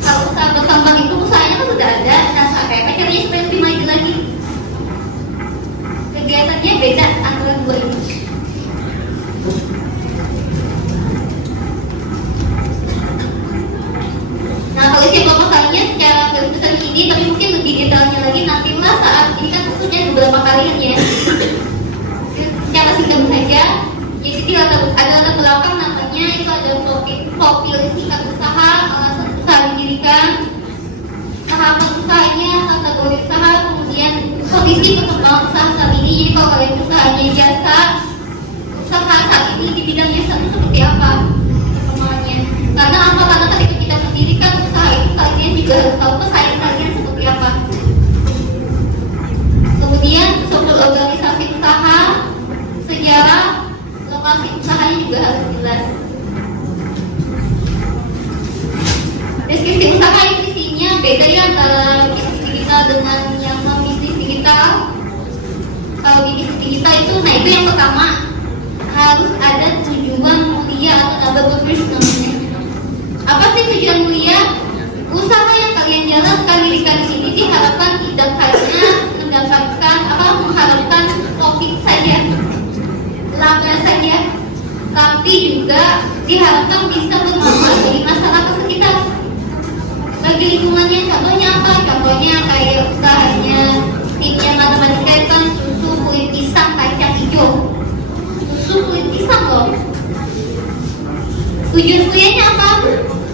Kalau usaha berkembang itu usahanya kan sudah ada, nah sampai caranya supaya lebih maju lagi. Kegiatannya beda antara dua ini. Nah kalau isi proposalnya secara garis besar ini, tapi mungkin lebih detailnya lagi nantilah saat ini kan maksudnya beberapa kalian ya. Secara singkat saja, jadi ada latar belakang namanya itu ada profil singkat usaha, alasan usaha didirikan, tahapan usahanya, kategori usaha, kemudian kondisi perkembangan usaha saat ini. Jadi kalau kalian usahanya jasa, usaha saat ini di bidang jasa itu seperti apa perkembangannya? Karena apa? Karena ketika kita mendirikan usaha itu kalian juga harus tahu pesaing kalian seperti apa. Kemudian struktur organisasi usaha, sejarah, lokasi usahanya juga harus jelas. Deskripsi usaha itu isinya beda ya antara bisnis digital dengan yang non bisnis digital. Kalau bisnis digital itu, nah itu yang pertama harus ada tujuan mulia atau noble purpose namanya. Apa sih tujuan mulia? Usaha yang kalian jalankan dirikan di sini diharapkan tidak hanya mendapatkan mengharapkan profit saja, laba saja, tapi juga diharapkan bisa bermanfaat bagi masyarakat sekitar, bagi lingkungannya. Contohnya apa? Contohnya kayak usahanya timnya matematika kan susu kulit pisang kacang hijau, susu kulit pisang loh. Tujuan kuliahnya apa?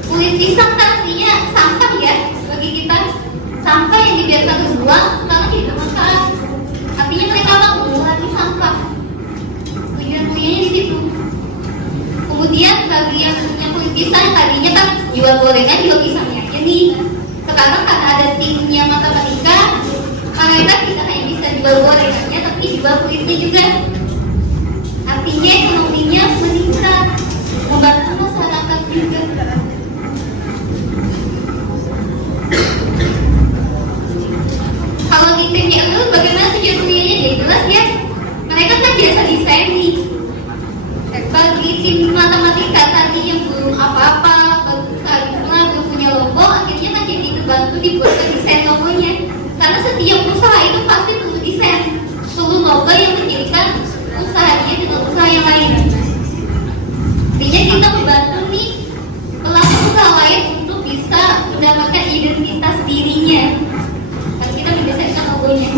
Kulit pisang kan artinya sampah ya bagi kita, sampah yang dibiarkan terbuang sekarang jadi bermanfaat. Artinya mereka mengurangi sampah. Tujuan kuliahnya di situ. Kemudian bagi yang punya kulit pisang tadinya kan jual gorengan jual pisangnya aja nih. Sekarang karena ada timnya matematika, mereka tidak hanya bisa jual gorengannya tapi jual kulitnya juga. artinya ekonominya meningkat, membantu masyarakat juga. Kalau di timnya itu bagaimana tujuan kuliahnya ya jelas ya. Mereka kan biasa desain nih. Bagi tim matematika tadi yang belum apa-apa, belum punya logo, akhirnya kan jadi terbantu dibuatkan desain logonya. Karena setiap usaha itu pasti perlu desain, perlu logo yang menjadikan usahanya dengan usaha yang lain. Artinya kita membantu nih pelaku usaha lain untuk bisa mendapatkan identitas dirinya. Dan kita mendesainkan logonya.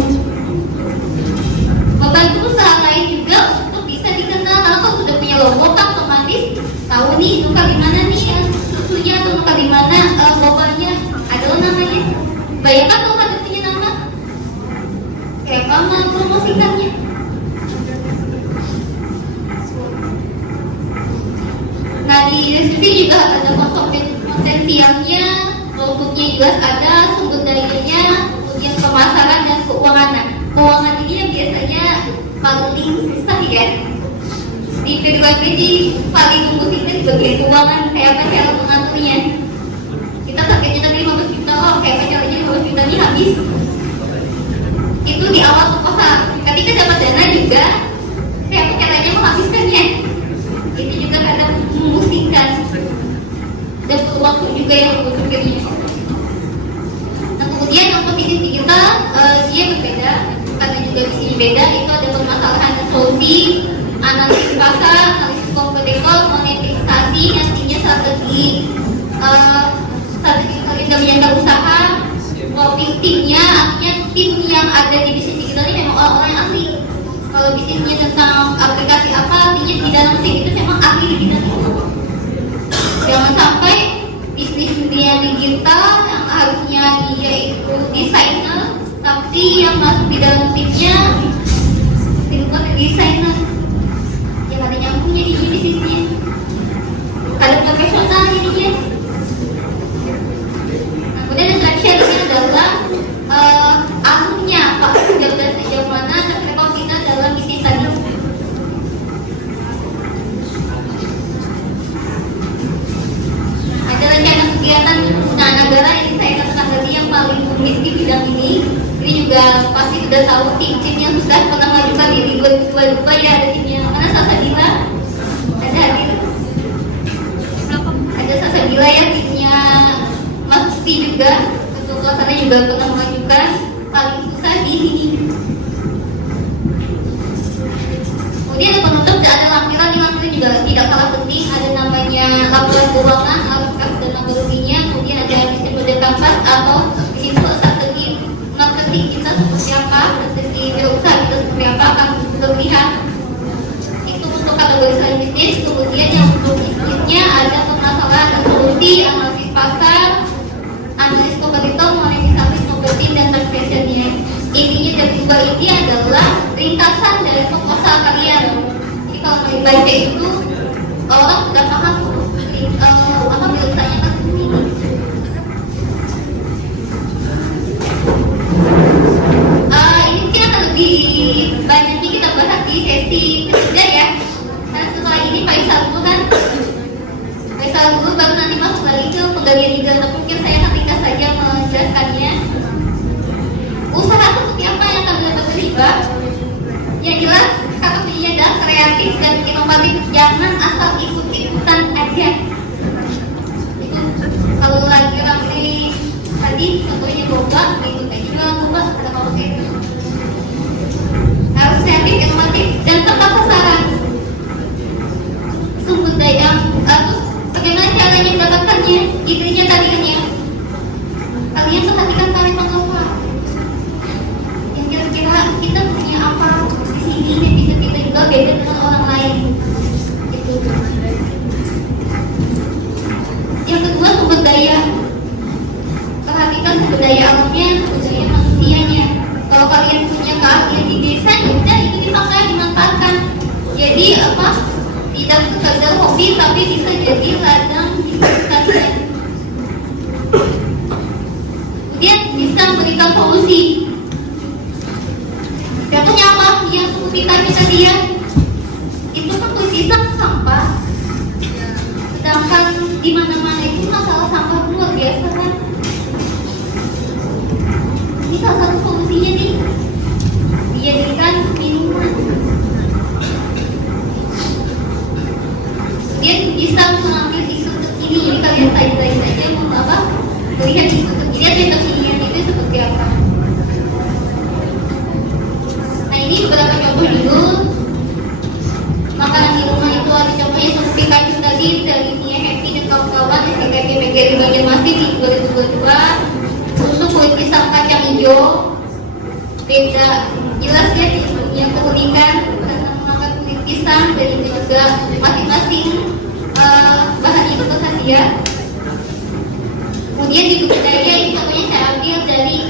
Membantu usaha lain juga untuk bisa dikenal. Kalau kau sudah punya logo kan otomatis tahu nih nuka di mana nih susunya atau nuka di mana logonya adalah namanya. Bayangkan kalau ada punya nama, kayak apa promosikannya? Nah di resipi juga ada potensialnya, outputnya jelas ada, sumber dayanya, kemudian pemasaran dan keuangan. Nah, keuangan ini yang biasanya paling susah ya. Di PDWP ini paling memusingkan di bagian keuangan, kayak apa cara mengaturnya. Kita targetnya tadi 15 juta, oh kayak apa caranya 15 juta ini habis. Itu di awal proposal. Ketika dapat dana juga, kayak apa caranya menghabiskannya. Itu juga kadang memusingkan dan perlu waktu juga yang berpikirnya. Nah kemudian untuk bisnis digital dia berbeda karena juga bisnisnya beda. Itu ada permasalahan dan solusi, analisis pasar, analisis kompetitor, monetisasi, nantinya strategi menjaga usaha, profil timnya, artinya tim yang ada di bisnis digital ini memang orang-orang yang ahli. Kalau bisnisnya tentang aplikasi apa, artinya di dalam tim itu memang ahli di bidang itu. Jangan sampai bisnis dunia digital yang harusnya dia itu desainer, tapi yang masuk di dalam timnya itu bukan desainer. Yang ada nyambungnya di bisnisnya. Ada profesional jadinya. Kemudian yang terakhir ini adalah ahlinya apa, sudah sejauh mana rekor kita dalam bisnis tadi. Ada rencana kegiatan penggunaan negara yang saya katakan tadi yang paling rumit di bidang ini. Ini juga pasti sudah tahu tim-tim yang sudah pernah mengajukan diri 2022 ya, ada timnya. Mana Salsabila ada hadir. Ada Salsabila ya, timnya Mas Sufi juga, ketua pelaksana juga pernah mengajukan. Paling susah di sini. Kemudian ada penutup dan ada lampiran. Di lampiran juga tidak kalah penting. Ada namanya laporan keuangan, alat kas dan nomor ruginya. Kemudian ada bisnis model kanvas atau di situ strategi marketing kita seperti apa, strategi berusaha kita seperti apa akan terlihat. Itu untuk kategori selain bisnis. Kemudian yang untuk bisnisnya ada permasalahan dan solusi, analisis pasar, analisis kompetitor, monetisasi kompetitif dan transactionnya. Intinya dari dua ini adalah ringkasan dari proposal kalian. Jadi kalau kalian baca itu orang sudah paham apa biasanya kan ini. Ini mungkin akan lebih banyaknya kita bahas di sesi ketiga ya. Karena setelah ini Faisal dulu kan. Faisal dulu baru nanti masuk lagi ke penggalian legal. Tapi mungkin saya akan ringkas saja menjelaskannya. Usaha seperti apa yang akan dapat riba? Yang jelas kata kuncinya adalah kreatif dan inovatif. Jangan asal ikut-ikutan aja. Itu kalau lagi ramai tadi contohnya boba, ikut aja juga boba ada kalau gitu. Harus kreatif, inovatif dan tepat sasaran. Sumber daya terus bagaimana caranya mendapatkannya? Intinya tadi kan ya. Kalian perhatikan kalimat apa? Yang kira-kira kita punya apa di sini yang bisa kita juga beda dengan orang lain. Itu. Yang kedua sumber daya. Perhatikan sumber daya alamnya, sumber daya manusianya. Kalau kalian punya keahlian di desain, udah itu dipakai, dimanfaatkan. Jadi apa? Tidak sekadar hobi, tapi bisa jadi ladang bisnis kalian. Kemudian bisa memberikan solusi. Contohnya apa? Yang seperti tadi ya, itu di mana-mana itu masalah sampah luar biasa kan. Ini salah satu solusinya nih, dijadikan minuman. Dia bisa mengambil di sudut ini, jadi kalian tanya saja mau apa, melihat di sudut ini ada kekinian itu seperti apa. Nah ini beberapa contoh dulu. Makanan di rumah itu ada contohnya seperti kacang tadi dari Nia Happy dan kawan-kawan SKKP PGRI Banjarmasin di 2022. Susu kulit pisang kacang hijau, beda jelas ya yang keunikan karena memakan kulit pisang dan itu juga masing-masing bahannya itu khasiat. Kemudian di budaya ini contohnya saya ambil dari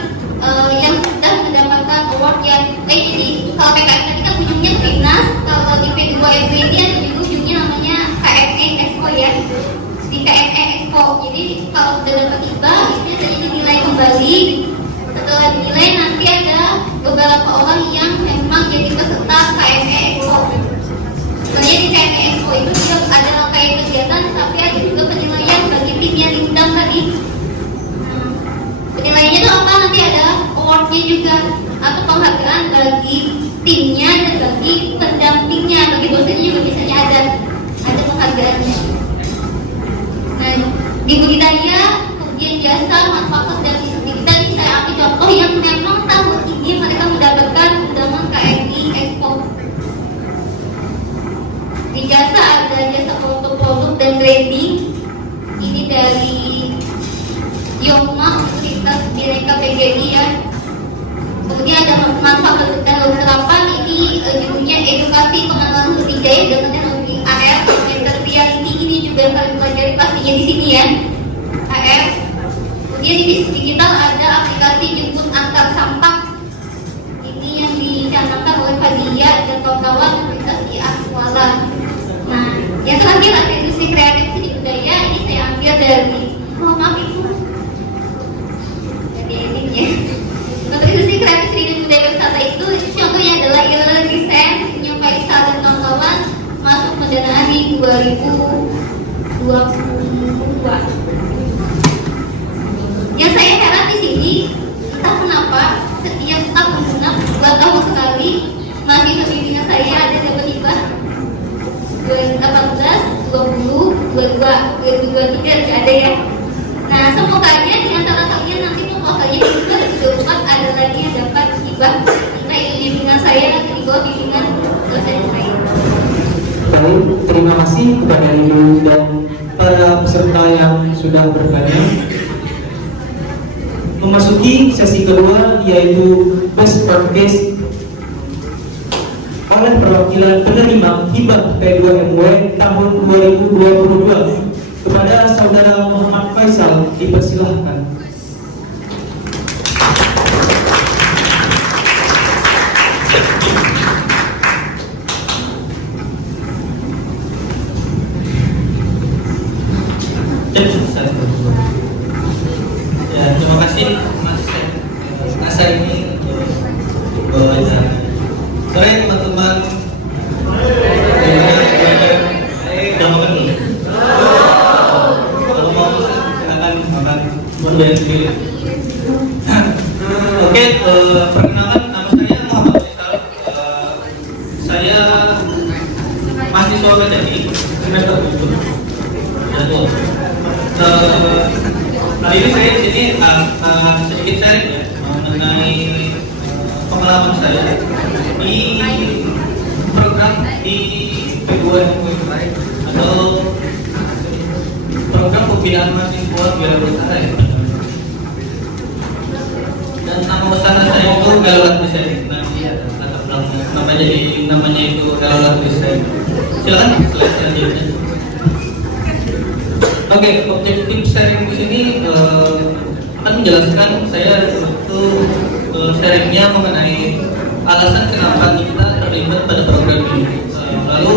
yang sudah mendapatkan award yang jadi kalau PKN tadi kan ujungnya Timnas, kalau di P2MB ini ada juga ujungnya namanya KME Expo ya, di KME Expo. Jadi kalau sudah dapat IBA itu jadi dinilai kembali. Setelah dinilai nanti ada beberapa orang yang memang jadi peserta KME Expo. Sebenarnya di KME Expo itu juga ada rangkaian kegiatan, tapi ada juga penilaian bagi tim yang diundang tadi. Penilaiannya itu apa? Nanti ada awardnya juga atau penghargaan bagi timnya dan bagi pendampingnya, bagi dosennya juga biasanya ada penghargaannya. Nah, di budidaya, kemudian jasa, manfaat dan bisnis ini saya ambil contoh yang memang tahun ini mereka mendapatkan undangan KMI Expo. Di jasa ada jasa produk dan branding. Ini dari Yoma Universitas Bhinneka PGRI ya. Kemudian ada manfaat dan terapan, ini judulnya edukasi pengenalan Sriwijaya dengan teknologi AR augmented reality. Ini juga yang kalian pelajari pastinya di sini ya, AR. Kemudian di bisnis digital ada aplikasi jemput antar sampah. Ini yang dicanangkan oleh Fadia dan kawan-kawan Universitas Aswala. Nah, yang terakhir ada industri kreatif seni budaya. Ini saya ambil dari maaf itu dari editnya. Untuk industri kreatif seni dan budaya wisata itu contohnya adalah Ilal Desain punya Faisal dan kawan-kawan masuk pendanaan di 2022. Yang saya heran di sini, entah kenapa setiap tahun 2 tahun sekali masih pembimbingan saya ada dapat hibah 2018, 20, 22, 2023 tidak ada ya. Nah semoga aja di antara kalian nanti proposalnya juga 2024 ada lagi yang dapat hibah karena itu bimbingan saya nanti di bawah bimbingan dosen lain. Baik, terima kasih kepada Ibu dan para peserta yang sudah bertanya. Memasuki sesi kedua yaitu best practice oleh perwakilan penerima hibah P2MW tahun 2022 kepada Saudara Muhammad Faisal, dipersilahkan. Ya, terima kasih Mas Asa ini bawaannya. Sore teman-teman. Udah makan dulu? Kalau mau silakan makan budaya sendiri. Oke, perkenalkan nama saya Muhammad Faisal. Saya mahasiswa PTI semester 7. Kali ini saya di sini sedikit sharing ya mengenai pengalaman saya di program di P2MW atau program pembinaan mahasiswa wirausaha ya. Dan nama usaha saya itu Galulat Desain. Namanya itu Galulat Desain. Silakan slide selanjutnya. Oke, objektif sharing di sini akan menjelaskan saya itu sharingnya mengenai alasan kenapa kita terlibat pada program ini. Lalu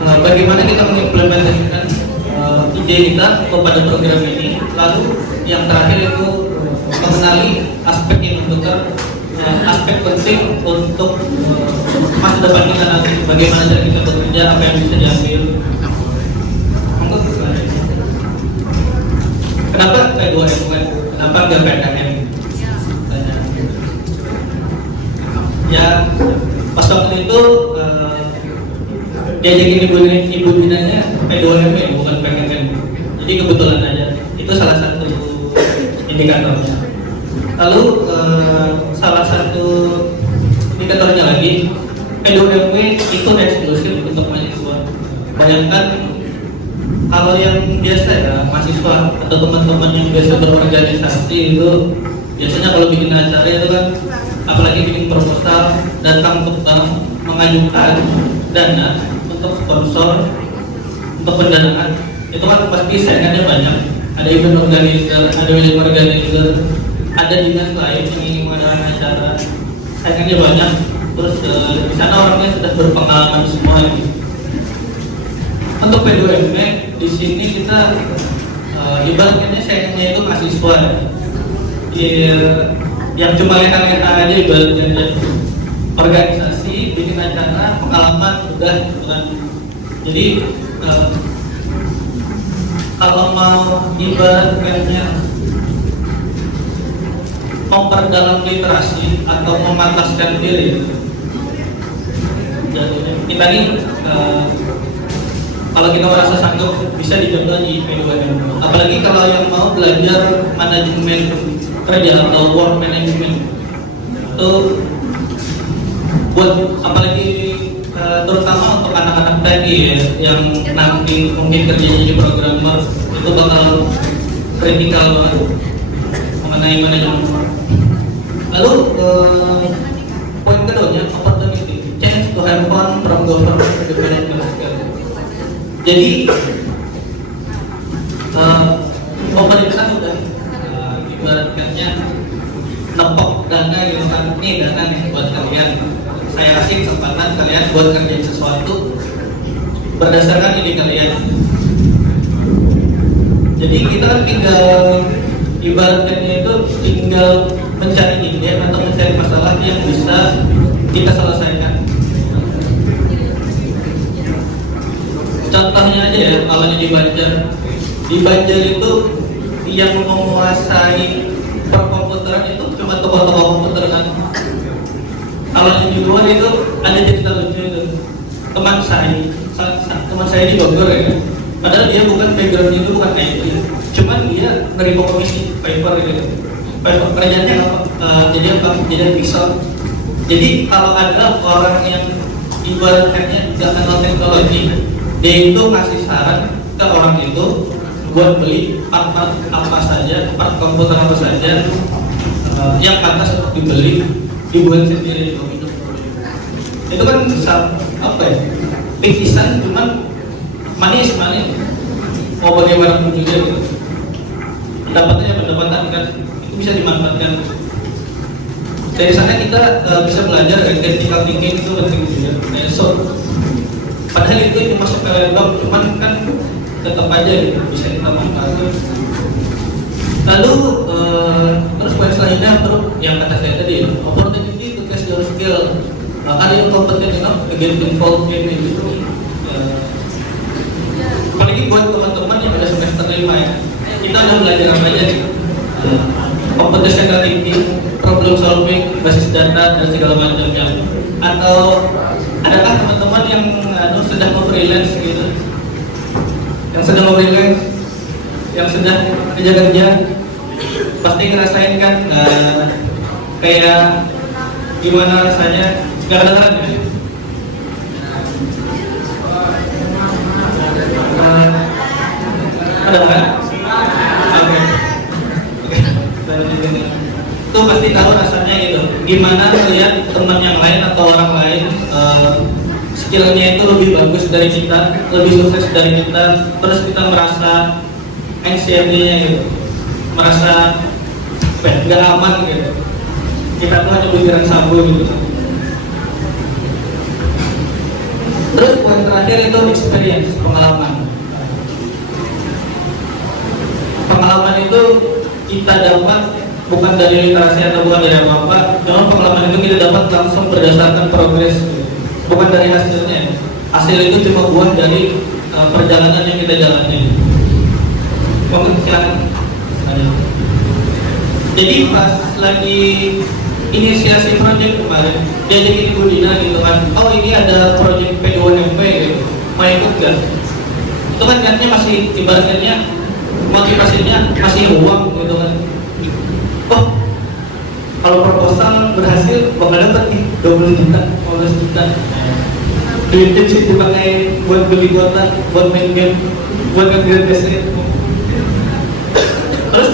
bagaimana kita mengimplementasikan ide kita kepada program ini. Lalu yang terakhir itu mengenali aspek yang menentukan aspek penting untuk masa depan kita nanti. Bagaimana cara kita bekerja, apa yang bisa diambil. Kenapa P2MW? Kenapa nggak PKM? Tanya. Ya, pas waktu itu diajakin ibu binanya P2MW bukan PKM. Jadi kebetulan aja. Itu salah satu indikatornya. Lalu salah satu indikatornya lagi, P2MW itu eksklusif untuk mahasiswa. Bayangkan kalau yang biasa ya, mahasiswa atau teman-teman yang biasa berorganisasi itu biasanya kalau bikin acara itu kan, apalagi bikin proposal, datang untuk mengajukan dana untuk sponsor, untuk pendanaan, itu kan pasti saingannya banyak. Ada event organizer, ada wedding organizer, ada dinas lain yang ingin mengadakan acara, saingannya banyak. Terus di sana orangnya sudah berpengalaman semua gitu. Untuk P2MW di sini kita ibaratnya saingannya itu mahasiswa ya. Yang cuma leha-leha aja ibaratnya, organisasi, bikin acara, pengalaman udah kan. Jadi kalau mau ibaratnya memperdalam literasi atau memantaskan diri, kita ini kalau kita merasa sanggup bisa dicontoh di P2MW. Apalagi kalau yang mau belajar manajemen kerja atau work management itu buat, apalagi terutama untuk anak-anak TNI ya, yang nanti mungkin kerjanya jadi programmer, itu bakal kritikal banget mengenai manajemen. Lalu poin keduanya, opportunity change to have fun from government to development skill. Jadi pemerintah udah ibaratkannya nepok dana gitu kan, nih dana nih buat kalian, saya kasih kesempatan kalian buat kerjain sesuatu berdasarkan ide kalian. Jadi kita tinggal ibaratkannya itu tinggal mencari ide atau mencari masalah yang bisa kita selesaikan. Contohnya aja ya, kalau di Banjar itu yang menguasai perkomputeran itu cuma tokoh-tokoh komputer kan. Kalau yang di luar itu ada cerita lucu itu. Teman saya di Bogor ya, padahal dia bukan background itu bukan IT, cuman dia nerima komisi paper gitu. Paper kerjanya apa? Jadi pisau. Jadi kalau ada orang yang ibaratnya tidak kenal teknologi, dia itu ngasih saran ke orang itu buat beli part apa saja, part komputer apa saja yang pantas untuk dibeli, dibuat sendiri. Itu kan apa ya? Pikisan cuman manis. Mau bagaimana pun juga gitu. Pendapatan kan itu bisa dimanfaatkan. Dari sana kita bisa belajar critical thinking itu penting juga. Padahal itu masuk ke laptop, cuman kan tetap aja gitu, bisa kita manfaatkan. Lalu terus poin selanjutnya yang kata saya tadi, opportunity to test your skill. Are you competent enough to get involved in it? Apalagi buat teman-teman yang udah semester 5 ya, kita udah belajar apa aja nih? Computational thinking, problem solving, basis data dan segala macamnya. Atau adakah teman-teman yang sedang freelance gitu? Yang sedang freelance, yang sedang kerja, pasti ngerasain kan kayak gimana rasanya. Gak kedengeran ya? Ada nggak? Oke. Itu pasti tahu rasanya gitu. Gimana melihat teman yang lain atau orang lain skillnya itu lebih bagus dari kita, lebih sukses dari kita, terus kita merasa anxiety-nya gitu, merasa nggak aman gitu. Kita tuh hanya pikiran sabu gitu. Terus poin terakhir itu experience, pengalaman. Pengalaman itu kita dapat bukan dari literasi atau bukan dari apa-apa, cuma pengalaman itu kita dapat langsung berdasarkan progres, bukan dari hasilnya. Hasil itu cuma buah dari perjalanan yang kita jalani. Mungkin Jadi pas lagi inisiasi project kemarin, diajakin Ibu Dina gitu kan, oh ini ada project P2MP gitu, mau ikut gak? Itu kan niatnya masih, ibaratnya motivasinya masih uang gitu kan. Oh, kalau proposal berhasil bakal dapat nih 20 juta, 15 juta. Duitnya bisa dipakai buat beli kuota, buat main game, buat nge-grade PC. Terus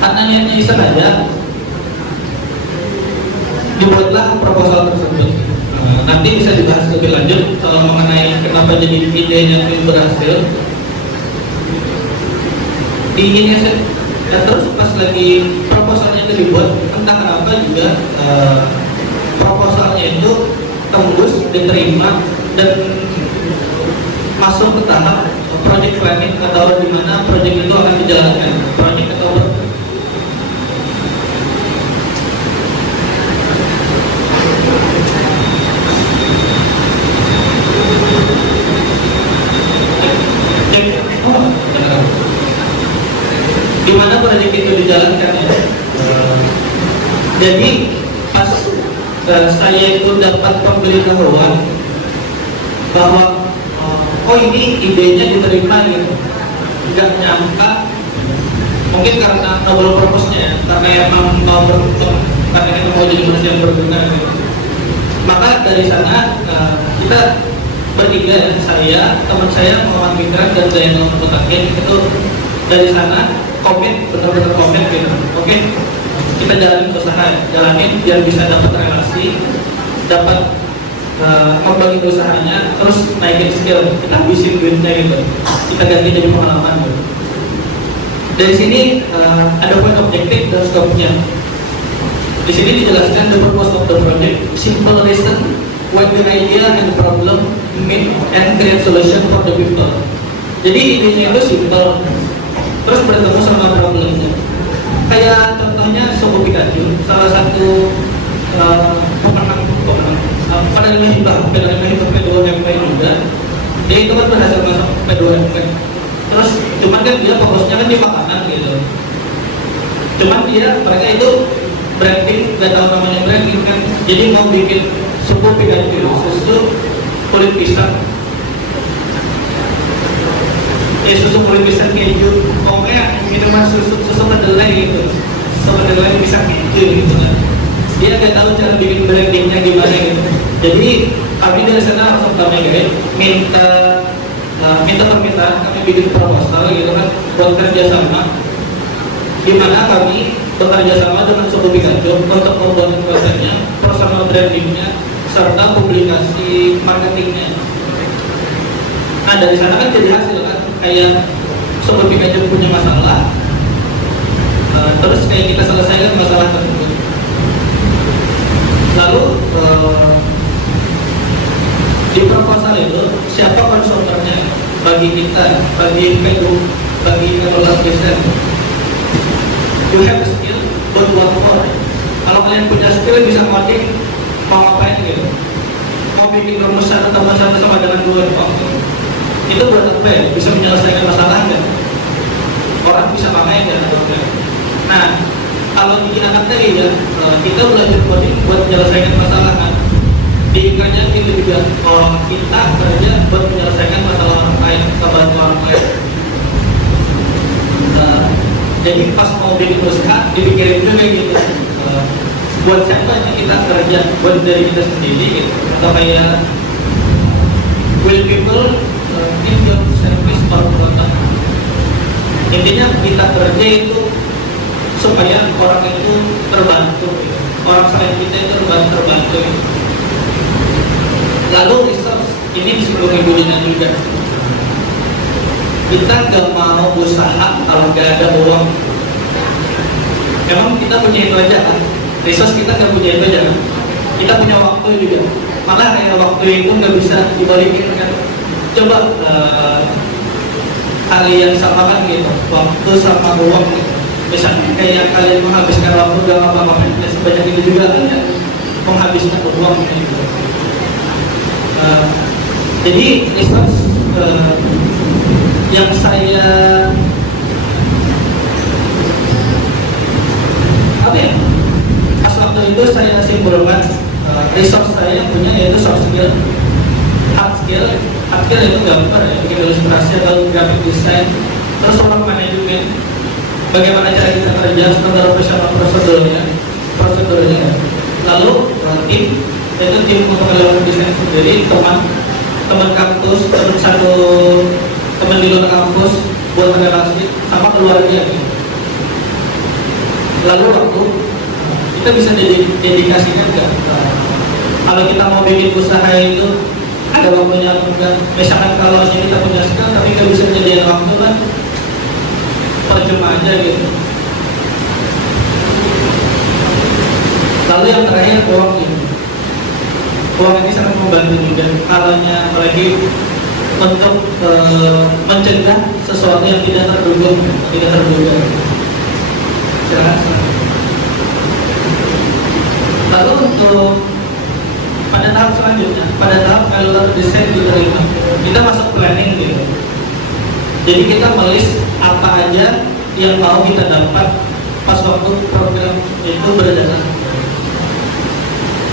karena niatnya iseng aja, dibuatlah proposal tersebut. Nanti bisa dibahas lebih lanjut mengenai kenapa jadi idenya itu berhasil. Di ini ya, terus pas lagi proposalnya itu dibuat, entah kenapa juga proposalnya itu tembus, diterima, dan masuk ke tahap project planning atau di mana project itu akan dijalankan. Project atau di mana proyek itu dijalankan ya. Jadi pas saya itu dapat pemberitahuan bahwa oh ini idenya diterima gitu, nggak nyangka, mungkin karena novel purpose-nya ya, karena emang mau beruntung, karena kita mau jadi manusia yang berguna gitu. Maka dari sana kita bertiga, saya, teman saya Muhammad Fikran dan Zainal Mutakin, itu dari sana komit, benar-benar komit gitu. Oke, kita jalanin usaha, jalanin biar bisa dapat relasi, dapat membagi usahanya, terus naikin skill, kita habisin duitnya gitu, kita ganti jadi pengalaman gitu. Dari sini ada point objektif dan scope-nya. Di sini dijelaskan the purpose of the project, simple reason why the idea and the problem meet and create solution for the people. Jadi idenya itu simple, terus bertemu sama problemnya. Kayak contohnya Sogo Pikachu, salah satu pemenang penerima hibah P2MP juga. Dia itu kan berhasil masuk P2MP. Terus cuman kan dia fokusnya kan di makanan gitu. Cuman mereka itu branding, gak tahu namanya branding kan. Jadi mau bikin suku Pikachu, susu kulit pisang, susu kulit pisang keju, pokoknya minuman susu kedelai gitu, susu kedelai pisang keju gitu kan. Dia nggak tahu cara bikin brandingnya gimana gitu. Jadi kami dari sana langsung kami minta permintaan, kami bikin proposal gitu kan buat kerjasama, di mana kami bekerja sama dengan Sogo Pikachu untuk membuat kontennya, personal brandingnya, serta publikasi marketingnya. Nah dari sana kan jadi hasil kan, kayak Sogo Pikachu punya masalah, terus kayak kita selesaikan masalah tersebut. Lalu di proposal itu siapa konsumernya bagi kita, bagi Pedu, bagi pengelola bisnis. You have skill, don't work for. Kalau kalian punya skill bisa coding, mau ngapain gitu, mau bikin rumus 1 tambah 1 sama dengan 2 itu buat apa ya? Bisa menyelesaikan masalah nggak? Orang bisa pakai nggak? Nah, kalau digunakan tadi ya, kita belajar coding buat menyelesaikan masalah kan. Diingatnya itu juga, kalau kita kerja buat menyelesaikan masalah orang lain, membantu orang lain. Jadi pas mau bikin usaha, dipikirin juga gitu. Buat siapa ini kita kerja, buat dari kita sendiri gitu. Atau kayak will people in your service or product. Intinya kita kerja itu supaya orang itu terbantu, orang selain kita itu terbantu. Lalu resource ini disebut Ibu juga. Kita nggak mau usaha kalau nggak ada uang. Emang kita punya itu aja kan? Resource kita nggak punya itu aja kan? Kita punya waktu juga. Malah kayak waktu itu nggak bisa dibalikin kan? Coba kalian samakan gitu, waktu sama uang gitu. Misalnya kayak kalian menghabiskan waktu dalam apa-apa, sebanyak itu juga kalian menghabiskan uang gitu. Jadi resource yang saya apa ya? Pas waktu itu saya simpulkan resource saya yang punya yaitu soft skill, hard skill itu gambar ya, bikin ilustrasi atau graphic design, terus orang manajemen, bagaimana cara kita kerja, standar operasional prosedurnya, lalu tim, yaitu tim untuk melakukan desain sendiri, teman kampus, teman di luar kampus buat relasi sama keluarga. Lalu waktu kita bisa dedikasikan nggak? Kalau kita mau bikin usaha itu ada waktunya atau enggak? Misalkan kalau kita punya skill tapi nggak bisa nyediain waktu kan percuma aja gitu. Lalu yang terakhir uang ini. Uang ini sangat membantu juga. Kalaunya apalagi untuk mencegah sesuatu yang tidak terduga. Lalu untuk pada tahap selanjutnya, pada tahap kalau desain diterima, kita masuk planning gitu. Jadi kita melis apa aja yang mau kita dapat pas waktu program itu berjalan.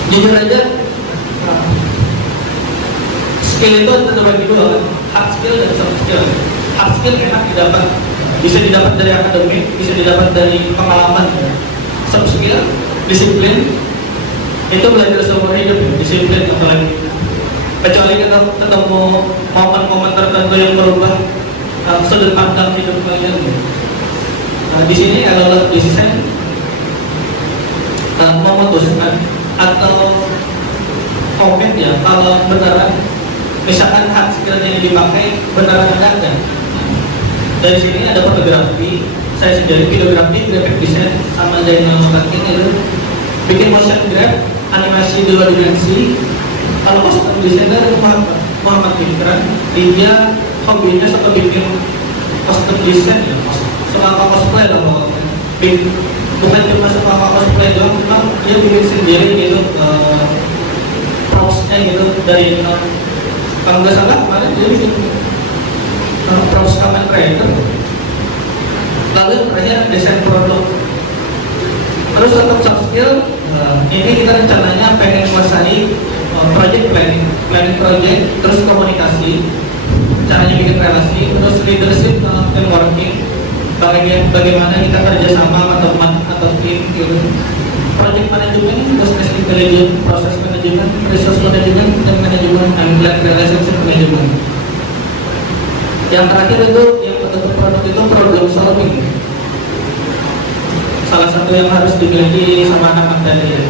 Jujur aja, skill itu terbagi dua kan, hard skill dan soft skill. Hard skill enak didapat, bisa didapat dari akademik, bisa didapat dari pengalaman. Soft skill, disiplin, itu belajar seumur hidup ya, disiplin apalagi. Kecuali kita ketemu momen-momen tertentu yang merubah sudut pandang hidup kalian. Di sini adalah desain memutuskan atau komen ya kalau beneran misalkan hard skill yang dipakai beneran ada. Dari sini ada fotografi, saya sendiri videografi, graphic design sama Zainal Makakin itu bikin motion graph, animasi dua dimensi. Kalau custom designer itu Muhammad Fikran, dia hobinya suka bikin custom design ya, suka cosplay lah pokoknya. Bukan cuma suka cosplay doang, memang dia bikin sendiri gitu props-nya gitu dari kalau nggak salah kemarin dia bikin props Kamen Rider. Lalu terakhir desain produk. Terus untuk soft skill, ini kita rencananya pengen menguasai project planning project, terus komunikasi, caranya bikin relasi, terus leadership and working, bagaimana kita kerjasama sama teman atau tim gitu. Project manajemen, business intelligence, proses manajemen, resource management, dan manajemen, and relationship management. Yang terakhir itu yang bentuk produk itu problem solving. Salah satu yang harus dimiliki sama anak-anak tadi ya.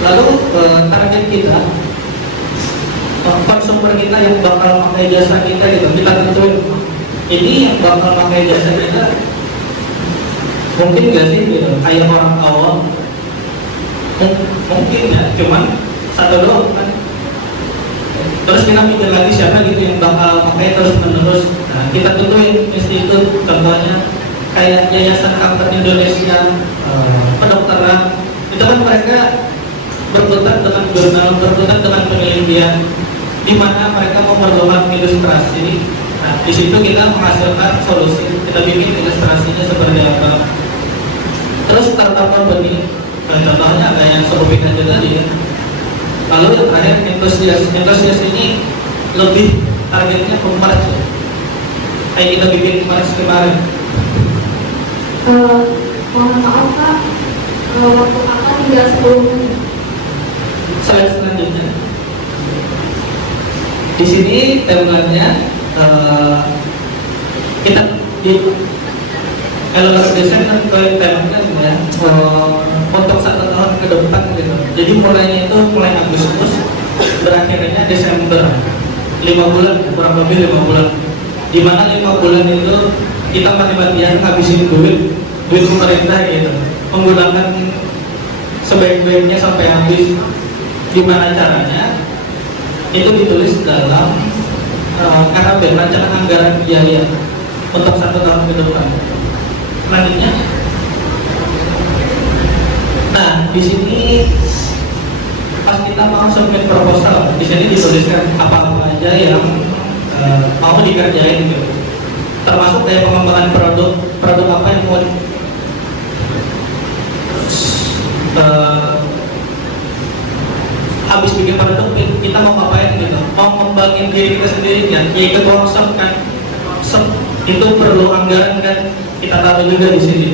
Lalu target kita, konsumer kita yang bakal pakai jasa kita gitu, kita tentuin ini yang bakal pakai jasa kita mungkin nggak sih gitu, kayak orang awam mungkin ya, cuman satu doang kan. Terus kita mikir lagi siapa gitu yang bakal pakai terus menerus. Nah, kita tentuin institut, contohnya kayak Yayasan Kanker Indonesia, kedokteran, itu kan mereka berkutat dengan jurnal, berkutat dengan penelitian, di mana mereka memerlukan ilustrasi. Nah, di situ kita menghasilkan solusi, kita bikin ilustrasinya seperti apa. Terus startup company, contohnya kayak yang sebelumnya aja tadi ya. Lalu yang terakhir entusias ini lebih targetnya ke Maret ya. Kayak kita bikin Maret kemarin. Mohon maaf Pak, waktu Kakak tinggal 10 menit. Slide selanjutnya. Di sini timelinenya kita di elevator desain kan timeline ya, untuk 1 tahun ke depan gitu. Jadi mulai Agustus, berakhirnya Desember, 5 bulan, kurang lebih 5 bulan. Di mana 5 bulan itu kita mati-matian ngabisin duit pemerintah gitu, menggunakan sebaik-baiknya sampai habis. Gimana caranya? Itu ditulis dalam KAB, rancangan anggaran biaya untuk 1 tahun ke depan. Selanjutnya, nah di sini pas kita mau submit proposal, di sini dituliskan apa-apa aja yang mau dikerjain gitu. Termasuk kayak pengembangan produk apa yang mau habis bikin produk kita mau ngapain gitu, mau ngembangin diri kita sendiri kan, ya ikut workshop kan, itu perlu anggaran kan, kita taruh juga di sini.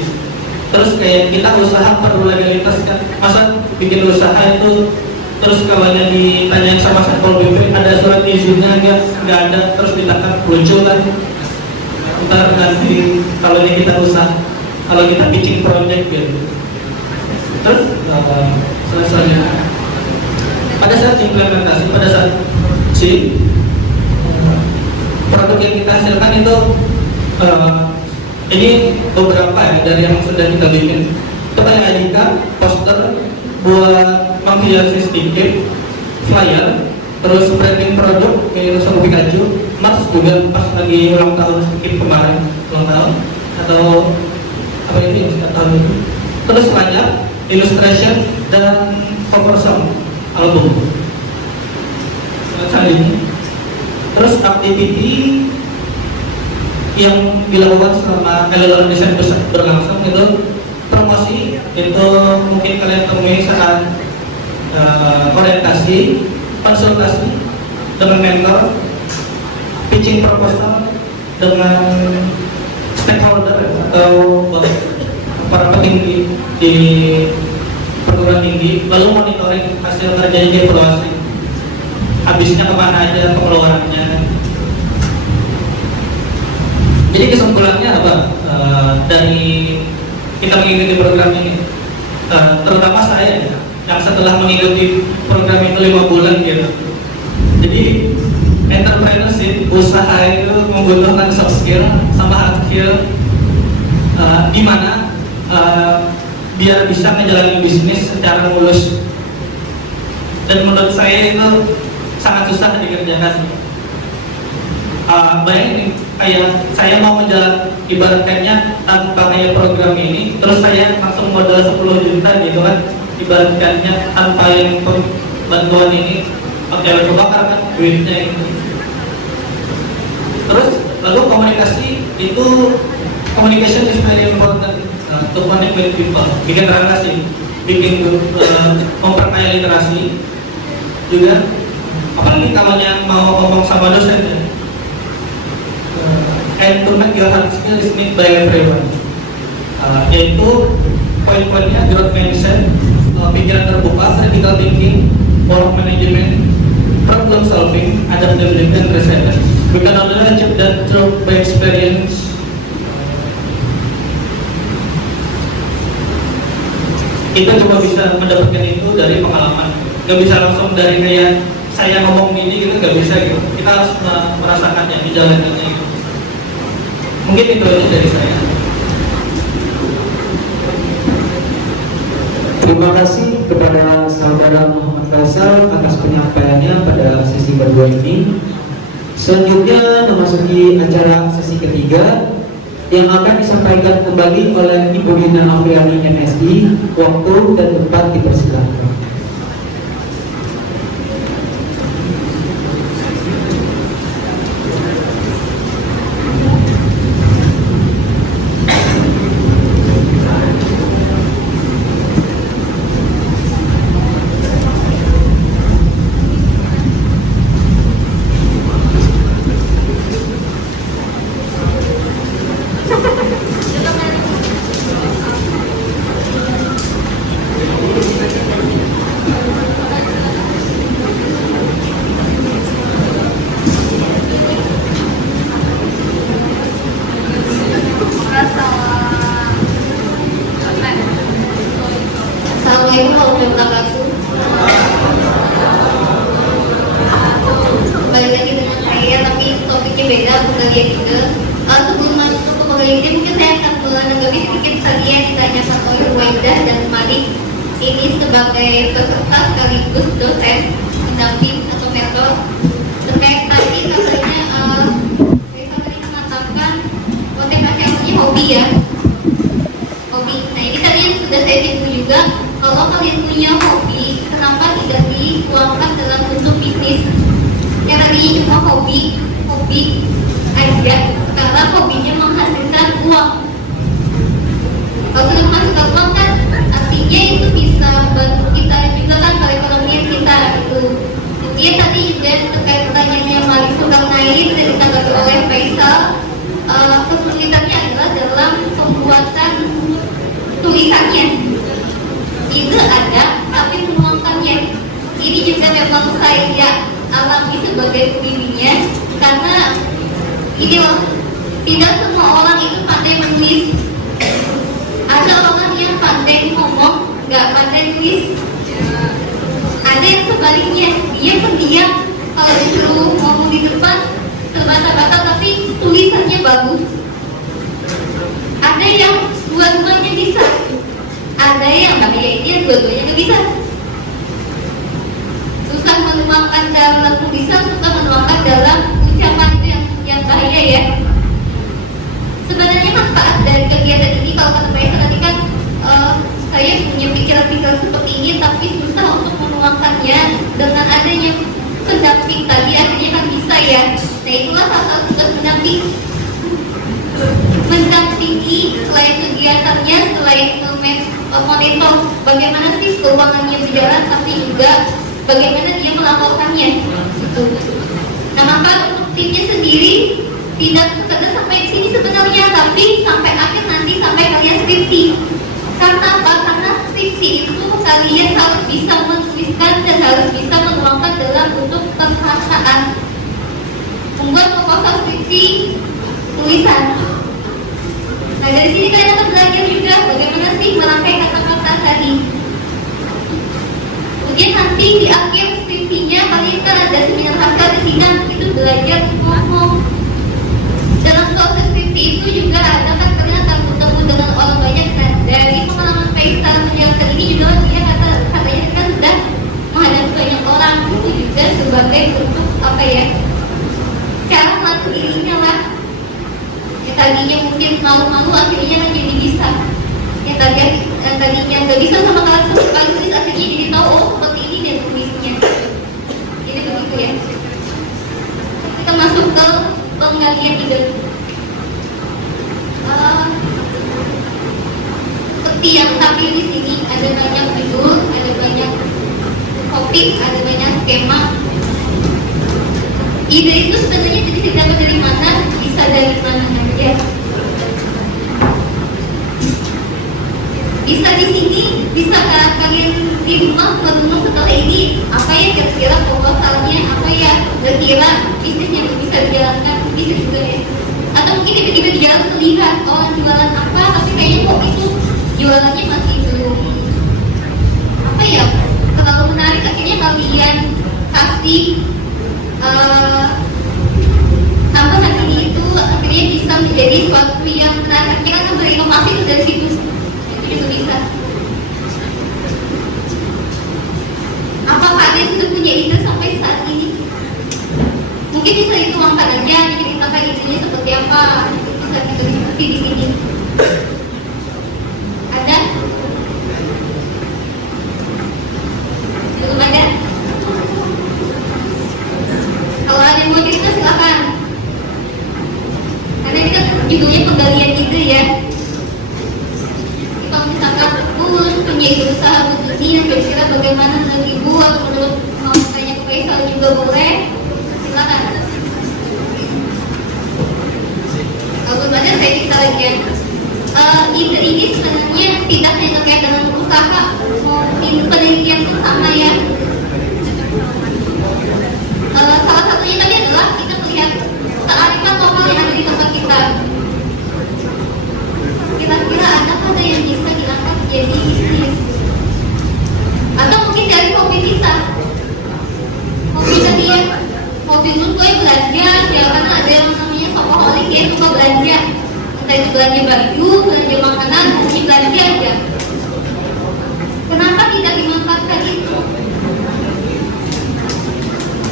Terus kayak kita usaha perlu legalitas kan, masa bikin usaha itu terus kawannya ditanyain sama Satpol PP ada surat izinnya nggak ada, terus ditangkap muncul kan, ntar nanti kalau ini kita usaha, kalau kita pitching project gitu. Terus selanjutnya pada saat implementasi, pada saat si produk yang kita hasilkan itu ini beberapa ya dari yang sudah kita bikin. Itu kayak adika, poster buat menghiasi stiker, flyer, terus branding produk kayak sama Pikachu, Mars juga pas lagi ulang tahun sedikit kemarin ulang tahun atau apa ini tahun itu. Terus banyak illustration dan cover song album. Selanjutnya, terus activity yang dilakukan selama LLM desain berlangsung itu promosi, itu mungkin kalian temui saat orientasi, konsultasi dengan mentor, pitching proposal dengan stakeholder atau para petinggi di perguruan tinggi, lalu monitoring hasil kerjanya, dievaluasi habisnya kemana aja pengeluarannya. Jadi kesimpulannya apa dari kita mengikuti program ini, terutama saya yang setelah mengikuti program itu 5 bulan gitu. Jadi entrepreneurship, usaha itu membutuhkan soft skill sama hard skill, di mana biar bisa menjalani bisnis secara mulus. Dan menurut saya itu sangat susah dikerjakan. Bayangin kayak saya mau menjalan, ibaratkannya tanpa kayak program ini, terus saya langsung modal 10 juta gitu kan, ibaratkannya tanpa yang bantuan ini, oke bakar kan duitnya itu. Terus lalu komunikasi itu, communication is very important, to connect with people, bikin relasi, bikin memperkaya literasi juga, apalagi kalau yang mau ngomong sama dosen ya. And to make your hard skill is need by everyone, yaitu poin-poinnya growth mindset, pikiran terbuka, critical thinking, work management, problem solving, adaptability, and resilience. We can only achieve that through by experience. Kita cuma bisa mendapatkan itu dari pengalaman, gak bisa langsung dari kayak saya ngomong gini gitu, gak bisa gitu. Kita harus merasakannya, menjalankannya gitu. Mungkin itu aja dari saya. Terima kasih kepada saudara Muhammad Faisal atas penyampaiannya pada sesi kedua ini. Selanjutnya memasuki acara sesi ketiga yang akan disampaikan kembali oleh Ibu Rina Afriani MSI. Waktu dan tempat dipersilakan. Assalamualaikum warahmatullahi wabarakatuh. Kembali lagi dengan saya, tapi topiknya beda, pegawai juga. Sebelum masuk ke pegawai ini, mungkin saya akan menanggapi sedikit tadi yang ditanyakan oleh Ruwaidah dan Malik. Ini sebagai peserta sekaligus dosen, pendamping atau mentor. Terkait tadi katanya, saya tadi mengatakan motivasi yang punya hobi ya. Hobi. Nah ini tadi sudah saya singgung juga. Kalau kalian punya hobi, kenapa tidak dituangkan dalam bentuk bisnis? Yang tadinya cuma hobi aja, sekarang hobinya menghasilkan uang. Kalau sudah menghasilkan uang kan, artinya itu bisa bisa bantu kita juga kan perekonomian kita itu. Kemudian tadi juga terkait pertanyaannya Malik Zulkarnain dan ditanggapi oleh Faisal, kesulitannya adalah dalam pembuatan tulisannya. Ide ada, tapi menuangkannya. Ini juga memang saya alami sebagai pembimbingnya, karena ini loh, tidak semua orang itu pandai menulis. Ada orang yang pandai ngomong, nggak pandai nulis. Ada yang sebaliknya, dia pendiam, kalau disuruh ngomong di depan terbata-bata tapi tulisannya bagus. Ada yang dua-duanya bisa, ada yang bahayanya dua-duanya nggak bisa. Susah menuangkan dalam tulisan, susah menuangkan dalam ucapan, itu yang bahaya ya. Sebenarnya manfaat dari kegiatan ini, kalau kata Pak tadi kan saya punya pikiran-pikiran seperti ini tapi susah untuk menuangkannya. Dengan adanya pendamping tadi akhirnya kan bisa ya. Nah itulah salah satu tugas pendamping, mendampingi selain kegiatannya, selain monitor bagaimana sih keuangannya berjalan, tapi juga bagaimana dia melaporkannya gitu. Nah maka untuk timnya sendiri tidak sekedar sampai di sini sebenarnya, tapi sampai akhir nanti, sampai kalian skripsi. Karena apa? Karena skripsi itu kalian harus bisa menuliskan dan harus bisa menuangkan dalam bentuk perkataan. Membuat proposal skripsi tulisan. Nah dari sini kalian akan belajar juga bagaimana sih merangkai kata-kata tadi. Kemudian nanti di akhir skripsinya kalian kan ada seminar hasil di sini, itu belajar ngomong. Dalam proses skripsi itu juga ada kan kalian akan bertemu dengan orang banyak. Nah dari pengalaman Faisal menjelaskan ini juga dia katanya kan sudah menghadapi banyak orang, itu juga sebagai bentuk apa ya, cara melatih dirinya lah. Yang tadinya mungkin malu-malu akhirnya kan jadi bisa. Yang tadinya nggak bisa sama kalian sekali tulis akhirnya jadi tahu oh seperti ini dan tulisnya. Jadi begitu ya. Kita masuk ke penggalian ide. Seperti yang tampil di sini ada banyak judul, ada banyak topik, ada banyak skema. Ide itu sebenarnya jadi dapat dari mana, bisa dari mana aja. Bisa di sini, bisa kalian di rumah merenung setelah ini apa ya kira-kira proposalnya, apa ya kira-kira bisnisnya bisa dijalankan, bisa juga ya. Atau mungkin tiba-tiba di jalan terlihat orang jualan apa, tapi kayaknya kok itu jualannya masih belum apa ya terlalu menarik, akhirnya kalian kasih tambahan ini itu akhirnya bisa menjadi sesuatu yang menarik. Kita kan berinovasi dari situ, itu juga bisa. Apakah kalian sudah punya ide sampai saat ini? Mungkin bisa dituangkan aja, diceritakan idenya seperti apa, bisa kita diskusi di sini. Ada? Belum ada? Kalau ada yang mau cerita silakan. Karena ini kan judulnya penggalian ide ya. Kalau misalkan punya ide usaha begini yang kira-kira bagaimana menurut ibu atau menurut tanya ke Faisal juga boleh. Silakan. Kalau belum ada saya cerita lagi ya. Ide ini sebenarnya tidak hanya terkait dengan usaha, mungkin penelitian bersama ya. Salah satunya tadi adalah kita melihat kearifan lokal yang ada di tempat kita. Kira-kira ada yang bisa diangkat jadi bisnis, atau mungkin dari hobi kita. Hobi tadi ya, hobi dulu gue belanja ya, karena ada yang namanya shopaholic ya, suka belanja. Entah itu belanja baju, belanja makanan, mungkin belanja aja. Kenapa tidak dimanfaatkan itu?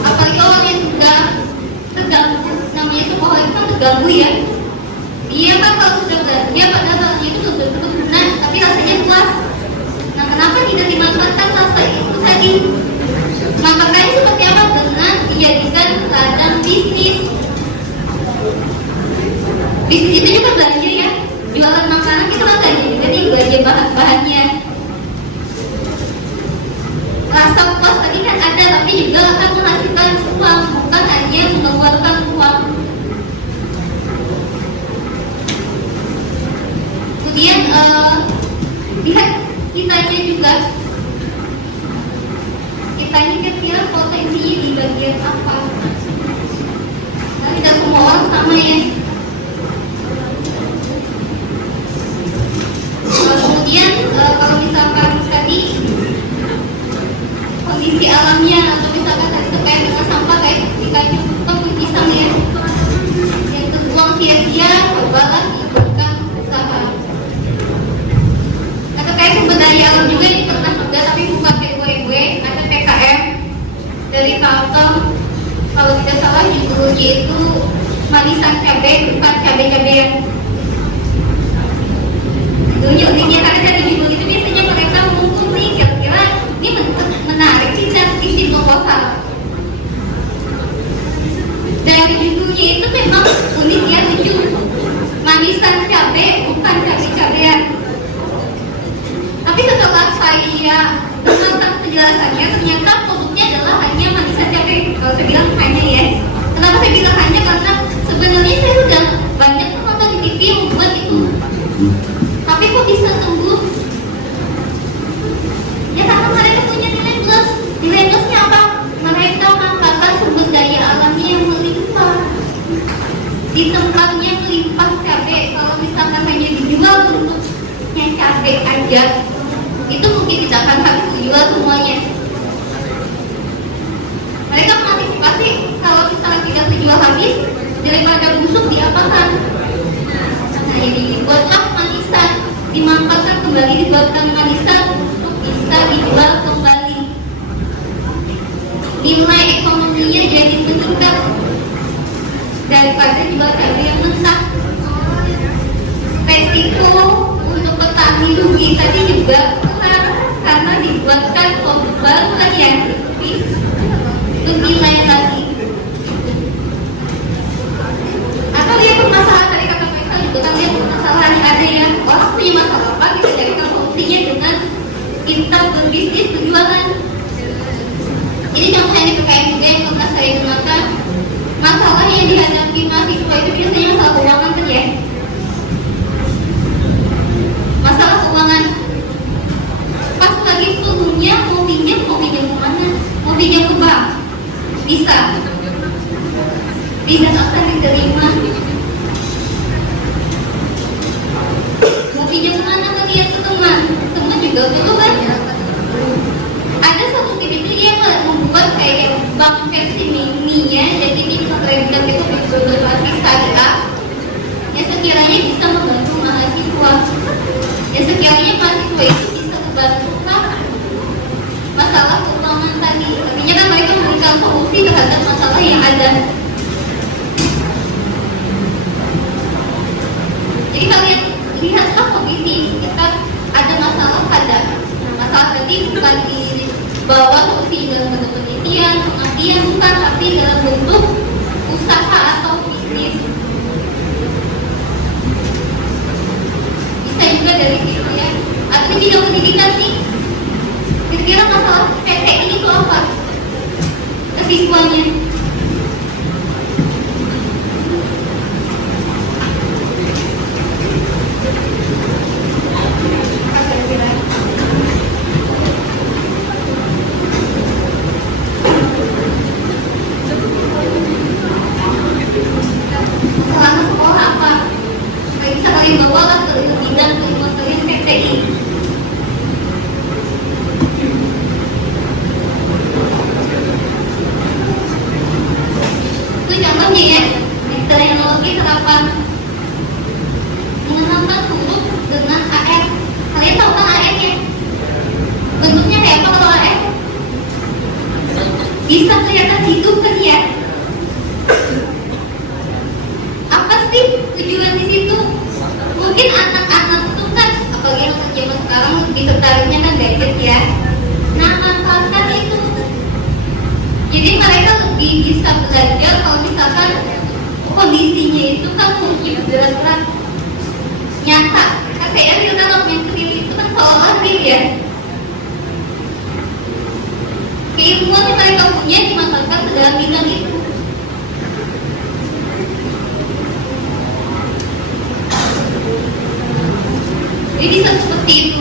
Apalagi orang yang sudah terganggu, namanya shopaholic kan terganggu ya. Dia kan kalau sudah belanja padahal belanja itu sudah berguna, tapi rasanya puas. Nah kenapa tidak dimanfaatkan rasa itu tadi? Manfaatnya seperti apa? Dengan dijadikan ladang bisnis. Bisnis itu juga belanja ya, jualan makanan itu kan belanja juga nih, belanja bahan-bahannya. juga akan menghasilkan uang, bukan hanya mengeluarkan uang. Kemudian lihat kitanya juga. Kita ini kira-kira potensinya di bagian apa? Nah, tidak semua orang sama ya. Kemudian kalau misalkan tadi kondisi alamnya atau misalkan tadi terkait dengan sampah kayak ketika cukup pisang ya, yang terbuang sia-sia, cobalah bukan usaha. Nah, terkait sumber daya alam juga ini pernah juga, tapi bukan kayak gue ada PKM dari Kalteng, kalau tidak salah judulnya itu manisan cabai, bukan cabai-cabean. Judulnya karena dari judul itu biasanya mereka mengukur nih kira-kira ini menarik tidak isi proposal. Dari judulnya itu memang unik ya, lucu. Manisan cabai bukan cabai-cabean. Tapi setelah saya menonton penjelasannya, ternyata produknya adalah hanya manisan cabai. Kalau saya bilang hanya ya. Kenapa saya bilang hanya? Karena sebenarnya saya sudah banyak menonton di TV yang membuat itu. Tapi kok bisa tembus? Ya karena mereka punya nilai plus. Nilai plusnya apa? Mereka mengangkat sumber daya alamnya yang melimpah. Di tempatnya melimpah cabai. Kalau misalkan hanya dijual bentuknya cabai aja, itu mungkin tidak akan habis dijual semuanya. Mereka mengantisipasi kalau misalnya tidak dijual habis, daripada busuk diapakan? Nah, jadi dibuatlah manisan, dimanfaatkan kembali, dibuatkan manisan untuk bisa dijual kembali. Nilai ekonominya jadi meningkat daripada jual cabai yang mentah. Resiko untuk petani rugi tadi juga besar karena dibuatkan produk baru kan ya, lebih lain lagi. Atau lihat permasalahan tadi kata Faisal juga kan, lihat permasalahan ada yang orang punya masalah apa, kita carikan solusinya dengan kita berbisnis berjualan. Ini contohnya di PKM juga yang pernah saya gunakan. Masalah yang dihadapi mahasiswa itu biasanya masalah keuangan kan ya. Masalah keuangan. Pas lagi turunnya mau pinjam kemana? Mau pinjam ke bank? Bisa. Tidak akan diterima. Mau pinjam kemana kan lihat ke teman? Teman juga butuh kan? Ada satu tim itu dia membuat kayak bank versi mini-nya, jadi di kredit itu berbasis syariah yang sekiranya bisa membantu mahasiswa, yang sekiranya mahasiswa itu bisa membantukan masalah keuangan tadi. Artinya kan mereka memberikan solusi terhadap masalah yang ada. Jadi kalian lihatlah kondisi kita ada masalah pada masalah tadi bukan dibawa solusi dalam bentuk penelitian, pengabdian bukan, tapi dalam bentuk usaha atau bisnis. Bisa juga dari situ ya. Atau di bidang pendidikan nih, kira-kira masalah PT ini tuh apa? Ke siswanya. Selama sekolah apa? Kayak bisa kalian bawa lah ke bidang kalian PTI. Itu contohnya ya, di teknologi terapan mengenalkan huruf dengan AR. Kalian tahu kan AR ya? Bentuknya kayak apa kalau AR? Bisa kelihatan hidup kan ya? Apa sih tujuan di situ? Mungkin anak-anak itu kan, apalagi anak zaman sekarang lebih tertariknya kan gadget ya. Nah, manfaatkan itu. Jadi mereka lebih bisa belajar kalau misalkan kondisinya itu kan mungkin berat-berat nyata. KPR itu kalau yang kecil itu kan seolah-olah real ya. Oke, keilmuan yang mereka punya dimanfaatkan ke dalam bidang itu. Jadi bisa seperti itu.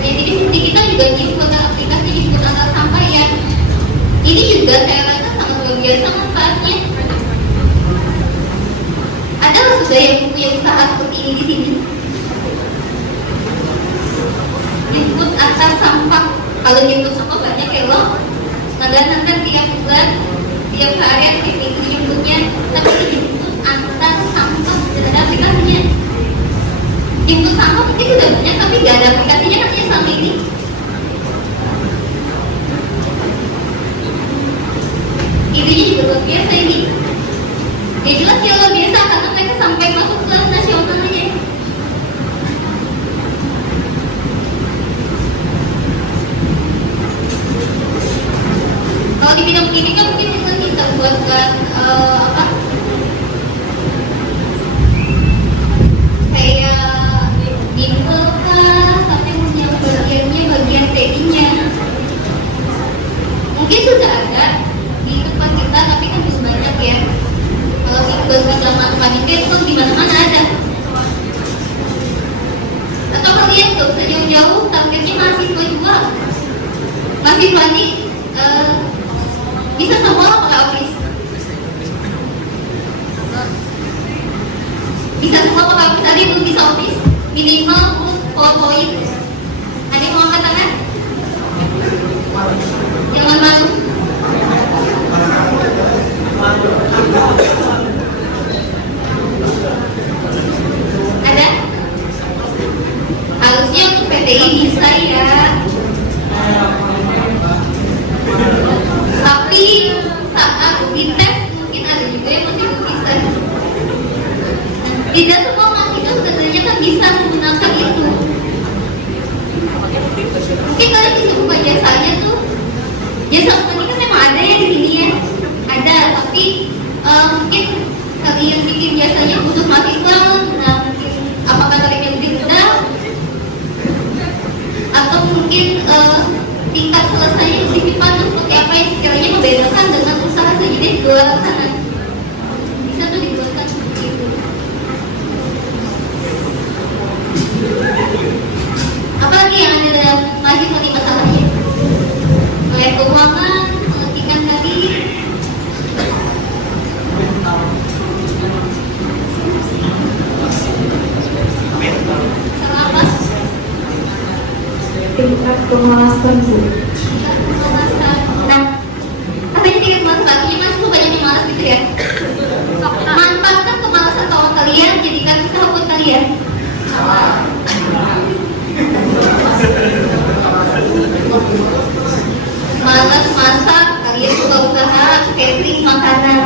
Jadi seperti kita juga menggunakan aplikasi disebut antar sampah ya. Ini juga saya rasa sangat luar biasa manfaatnya. Ada sudah yang punya usaha seperti ini di sini. Disebut antar sampah. Kalau disebut sampah banyak ya loh. Nanti tiap bulan, tiap hari, tiap minggu nyebutnya. Tapi ini disebut antar sampah. Tidak ada aplikasinya. Disebut sampah mungkin sudah banyak, tapi tidak ada aplikasinya katanya sama ini. Idenya juga luar biasa ini. Ya jelas ya luar biasa karena mereka sampai masuk ke nasional aja. Kalau di bidang pendidikan mungkin kita bisa buatkan apa? Kayak bimbel kah, tapi punya bagiannya bagian TI-nya. Mungkin sudah ada di tempat kita, tapi kan belum banyak ya. Kalau bimbel bidang matematika itu di mana-mana ada. Atau kalian tuh sejauh-jauh targetnya mahasiswa juga. Mahasiswa ini bisa semua orang pakai Office. Bisa semua pakai Office. Ada yang belum bisa Office minimal PowerPoint. Ada yang mau angkat tangan? Jangan malu. Ada? Harusnya untuk PTI bisa ya. Tapi saat dites mungkin ada juga yang masih belum bisa. Tidak semua mahasiswa sebenarnya kan bisa menggunakan itu. Mungkin kalian bisa buka jasanya tuh. Jasa ini kan memang ada ya di sini ya. Ada, tapi mungkin kalian bikin jasanya khusus mahasiswa. Nah mungkin apakah kalian yang lebih mudah atau mungkin tingkat selesainya lebih cepat seperti apa yang sekiranya membedakan dengan usaha sejenis di luar sana. Bisa tuh dibuatkan seperti itu. Apalagi yang ada dalam mahasiswa di masalahnya? Mulai keuangan, menghentikan tadi. Sama apa? Tingkat kemalasan Bu. Nah, katanya tingkat kemalasannya masih tuh banyak yang malas gitu ya. Manfaatkan kemalasan kawan kalian, jadikan usaha buat kalian. Malas masak, kalian buka usaha catering makanan.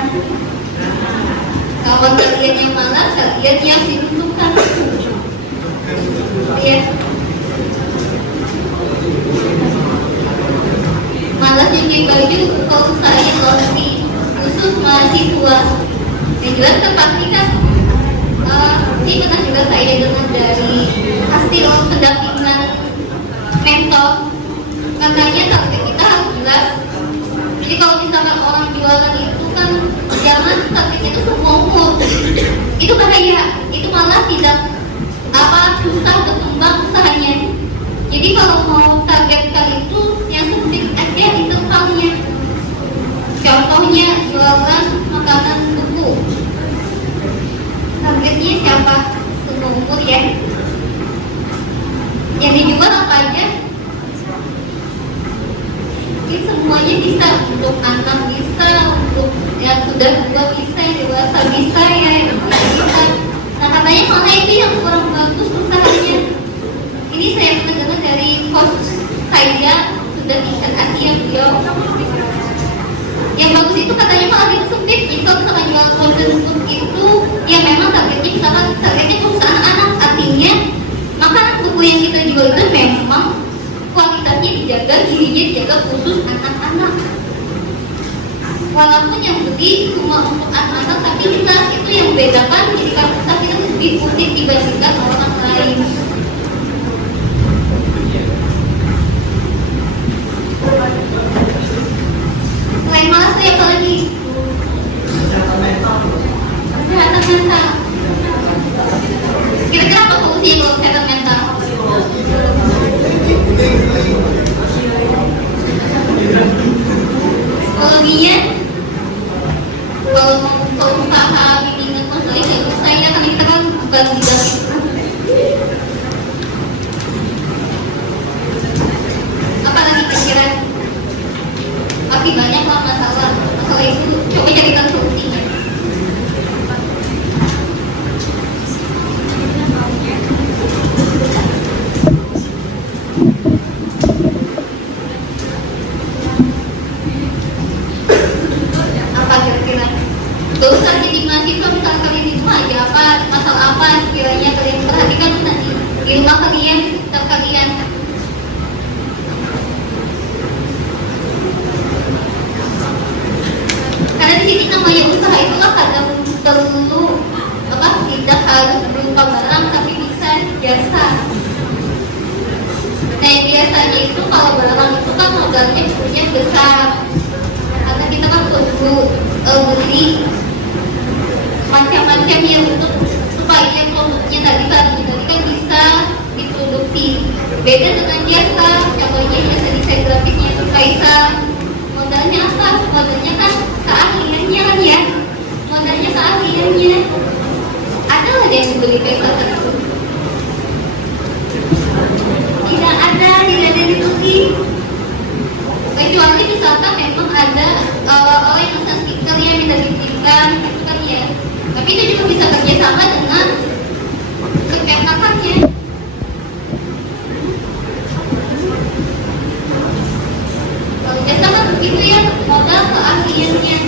Kawan kalian yang malas, kalian yang dibutuhkan. Ya. Malas nyuci baju, buka usaha yang roti khusus mahasiswa. Yang jelas terpastikan. Ini pernah juga saya dengar dari hasil pendampingan mentor. Katanya target kita harus jelas. Jadi kalau misalkan orang jualan itu kan jangan targetnya itu semua umur. Itu bahaya. Itu malah tidak susah berkembang usahanya. Jadi kalau mau targetkan itu yang sempit aja intervalnya. Contohnya jualan makanan buku. Targetnya siapa? Semua umur ya. Yang dijual apa aja? Ini semuanya bisa, untuk anak bisa, untuk yang sudah tua bisa, yang dewasa bisa ya, yang bisa. Nah katanya mana itu yang kurang bagus usahanya. Ini saya pernah dengar dari coach saya, sudah tingkat Asia beliau. Yang bagus itu katanya malah yang sempit. Jadi kalau misalkan jual frozen food itu, ya memang targetnya misalkan targetnya perusahaan anak, artinya makanan buku yang kita jual itu memang kualitasnya dijaga, gizinya dijaga khusus anak-anak. Walaupun yang beli cuma untuk anak-anak, tapi kita itu yang membedakan menjadikan usaha kita lebih unik dibandingkan orang lain. kalian. Karena di sini namanya usaha itulah kadang perlu tidak harus berupa barang tapi bisa jasa. Nah yang biasanya itu kalau barang itu kan modalnya punya besar, karena kita kan perlu beli macam-macam yang untuk supaya produknya tadi kan bisa diproduksi. Beda dengan jasa, contohnya jasa desain grafiknya itu Kaisar. Modalnya apa? Modalnya kan keahliannya kan ya. Modalnya keahliannya. Ada nggak yang beli Kaisar itu? Tidak ada ditutupi. Kecuali misalkan memang ada orang yang pesan stiker yang minta dikirimkan, gitu kan ya. Tapi itu juga bisa kerjasama dengan kepetakannya. Kalau jasa kan begitu ya, modal keahliannya.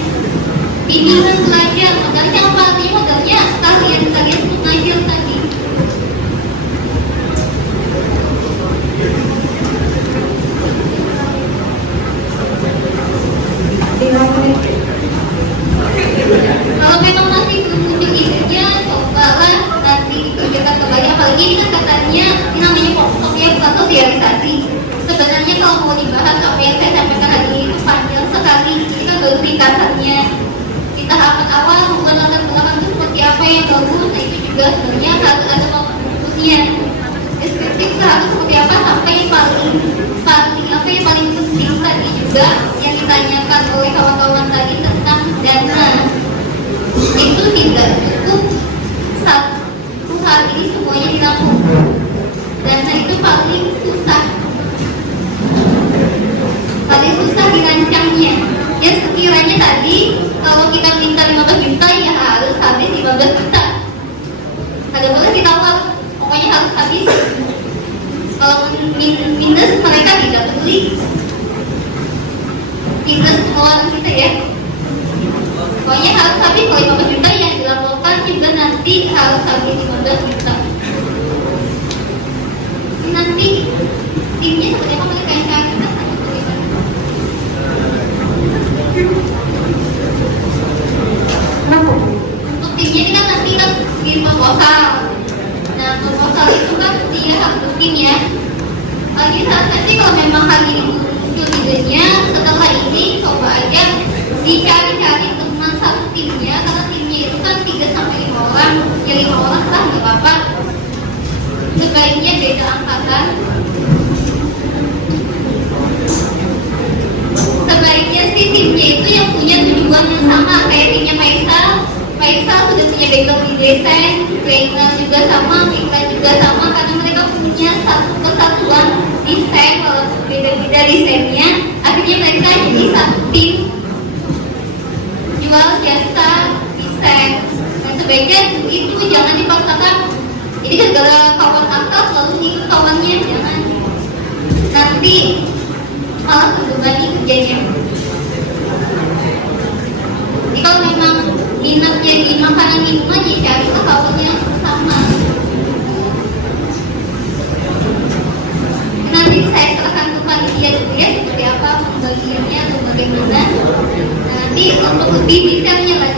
Bimbingan belajar, modalnya apa? Artinya modalnya keahlian kalian untuk ngajar tadi. Kalau memang masih belum muncul isunya, cobalah nanti dikerjakan kembali. Apalagi ini kan katanya ini namanya portfolio atau sosialisasi. Sebenarnya kalau mau dibahas apa yang saya sampaikan hari ini itu panjang sekali. Ini kan baru ringkasannya. Kita akan awal bukan latar belakang itu seperti apa yang bagus. Nah itu juga sebenarnya harus ada fokusnya. Deskripsi harus seperti apa sampai yang paling apa yang paling penting tadi juga yang ditanyakan oleh kawan-kawan tadi tentang dana. Itu tidak cukup satu hal ini semuanya dilakukan. Dana itu paling susah dirancangnya. Ya sekiranya tadi kalau kita minta 15 juta ya harus habis 15 juta. Ada boleh ditawar, pokoknya harus habis. Kalau minus mereka tidak peduli. Minus pengeluaran kita ya. Pokoknya harus habis. Kalau 15 juta yang dilaporkan juga nanti harus habis 15 juta. Nanti timnya seperti apa mereka yang cari kita untuk timnya kita nanti kan bikin proposal. Nah proposal itu kan dia harus tim ya. Lagi saat sih kalau memang hari ini muncul idenya, setelah ini coba aja dicari-cari teman satu timnya, karena timnya itu kan 3-5 orang, ya 5 orang lah nggak apa-apa. Sebaiknya beda angkatan. Sebaiknya sih timnya itu yang punya tujuan yang sama, kayak timnya Faisal sudah punya background di desain, Reina juga sama, Mika juga sama, karena mereka punya satu kesatuan desain, walaupun beda-beda desainnya, akhirnya mereka jadi satu tim jual jasa desain. Dan sebaiknya itu jangan dipaksakan. Jadi gara-gara kawan angkat lalu ikut kawannya, jangan. Nanti malah terbebani kerjanya. Jadi kalau memang minatnya di makanan minuman ya carilah kawannya sama. Nanti saya serahkan ke panitia dulu ya seperti apa pembagiannya atau bagaimana. Nah, nanti untuk lebih detailnya lagi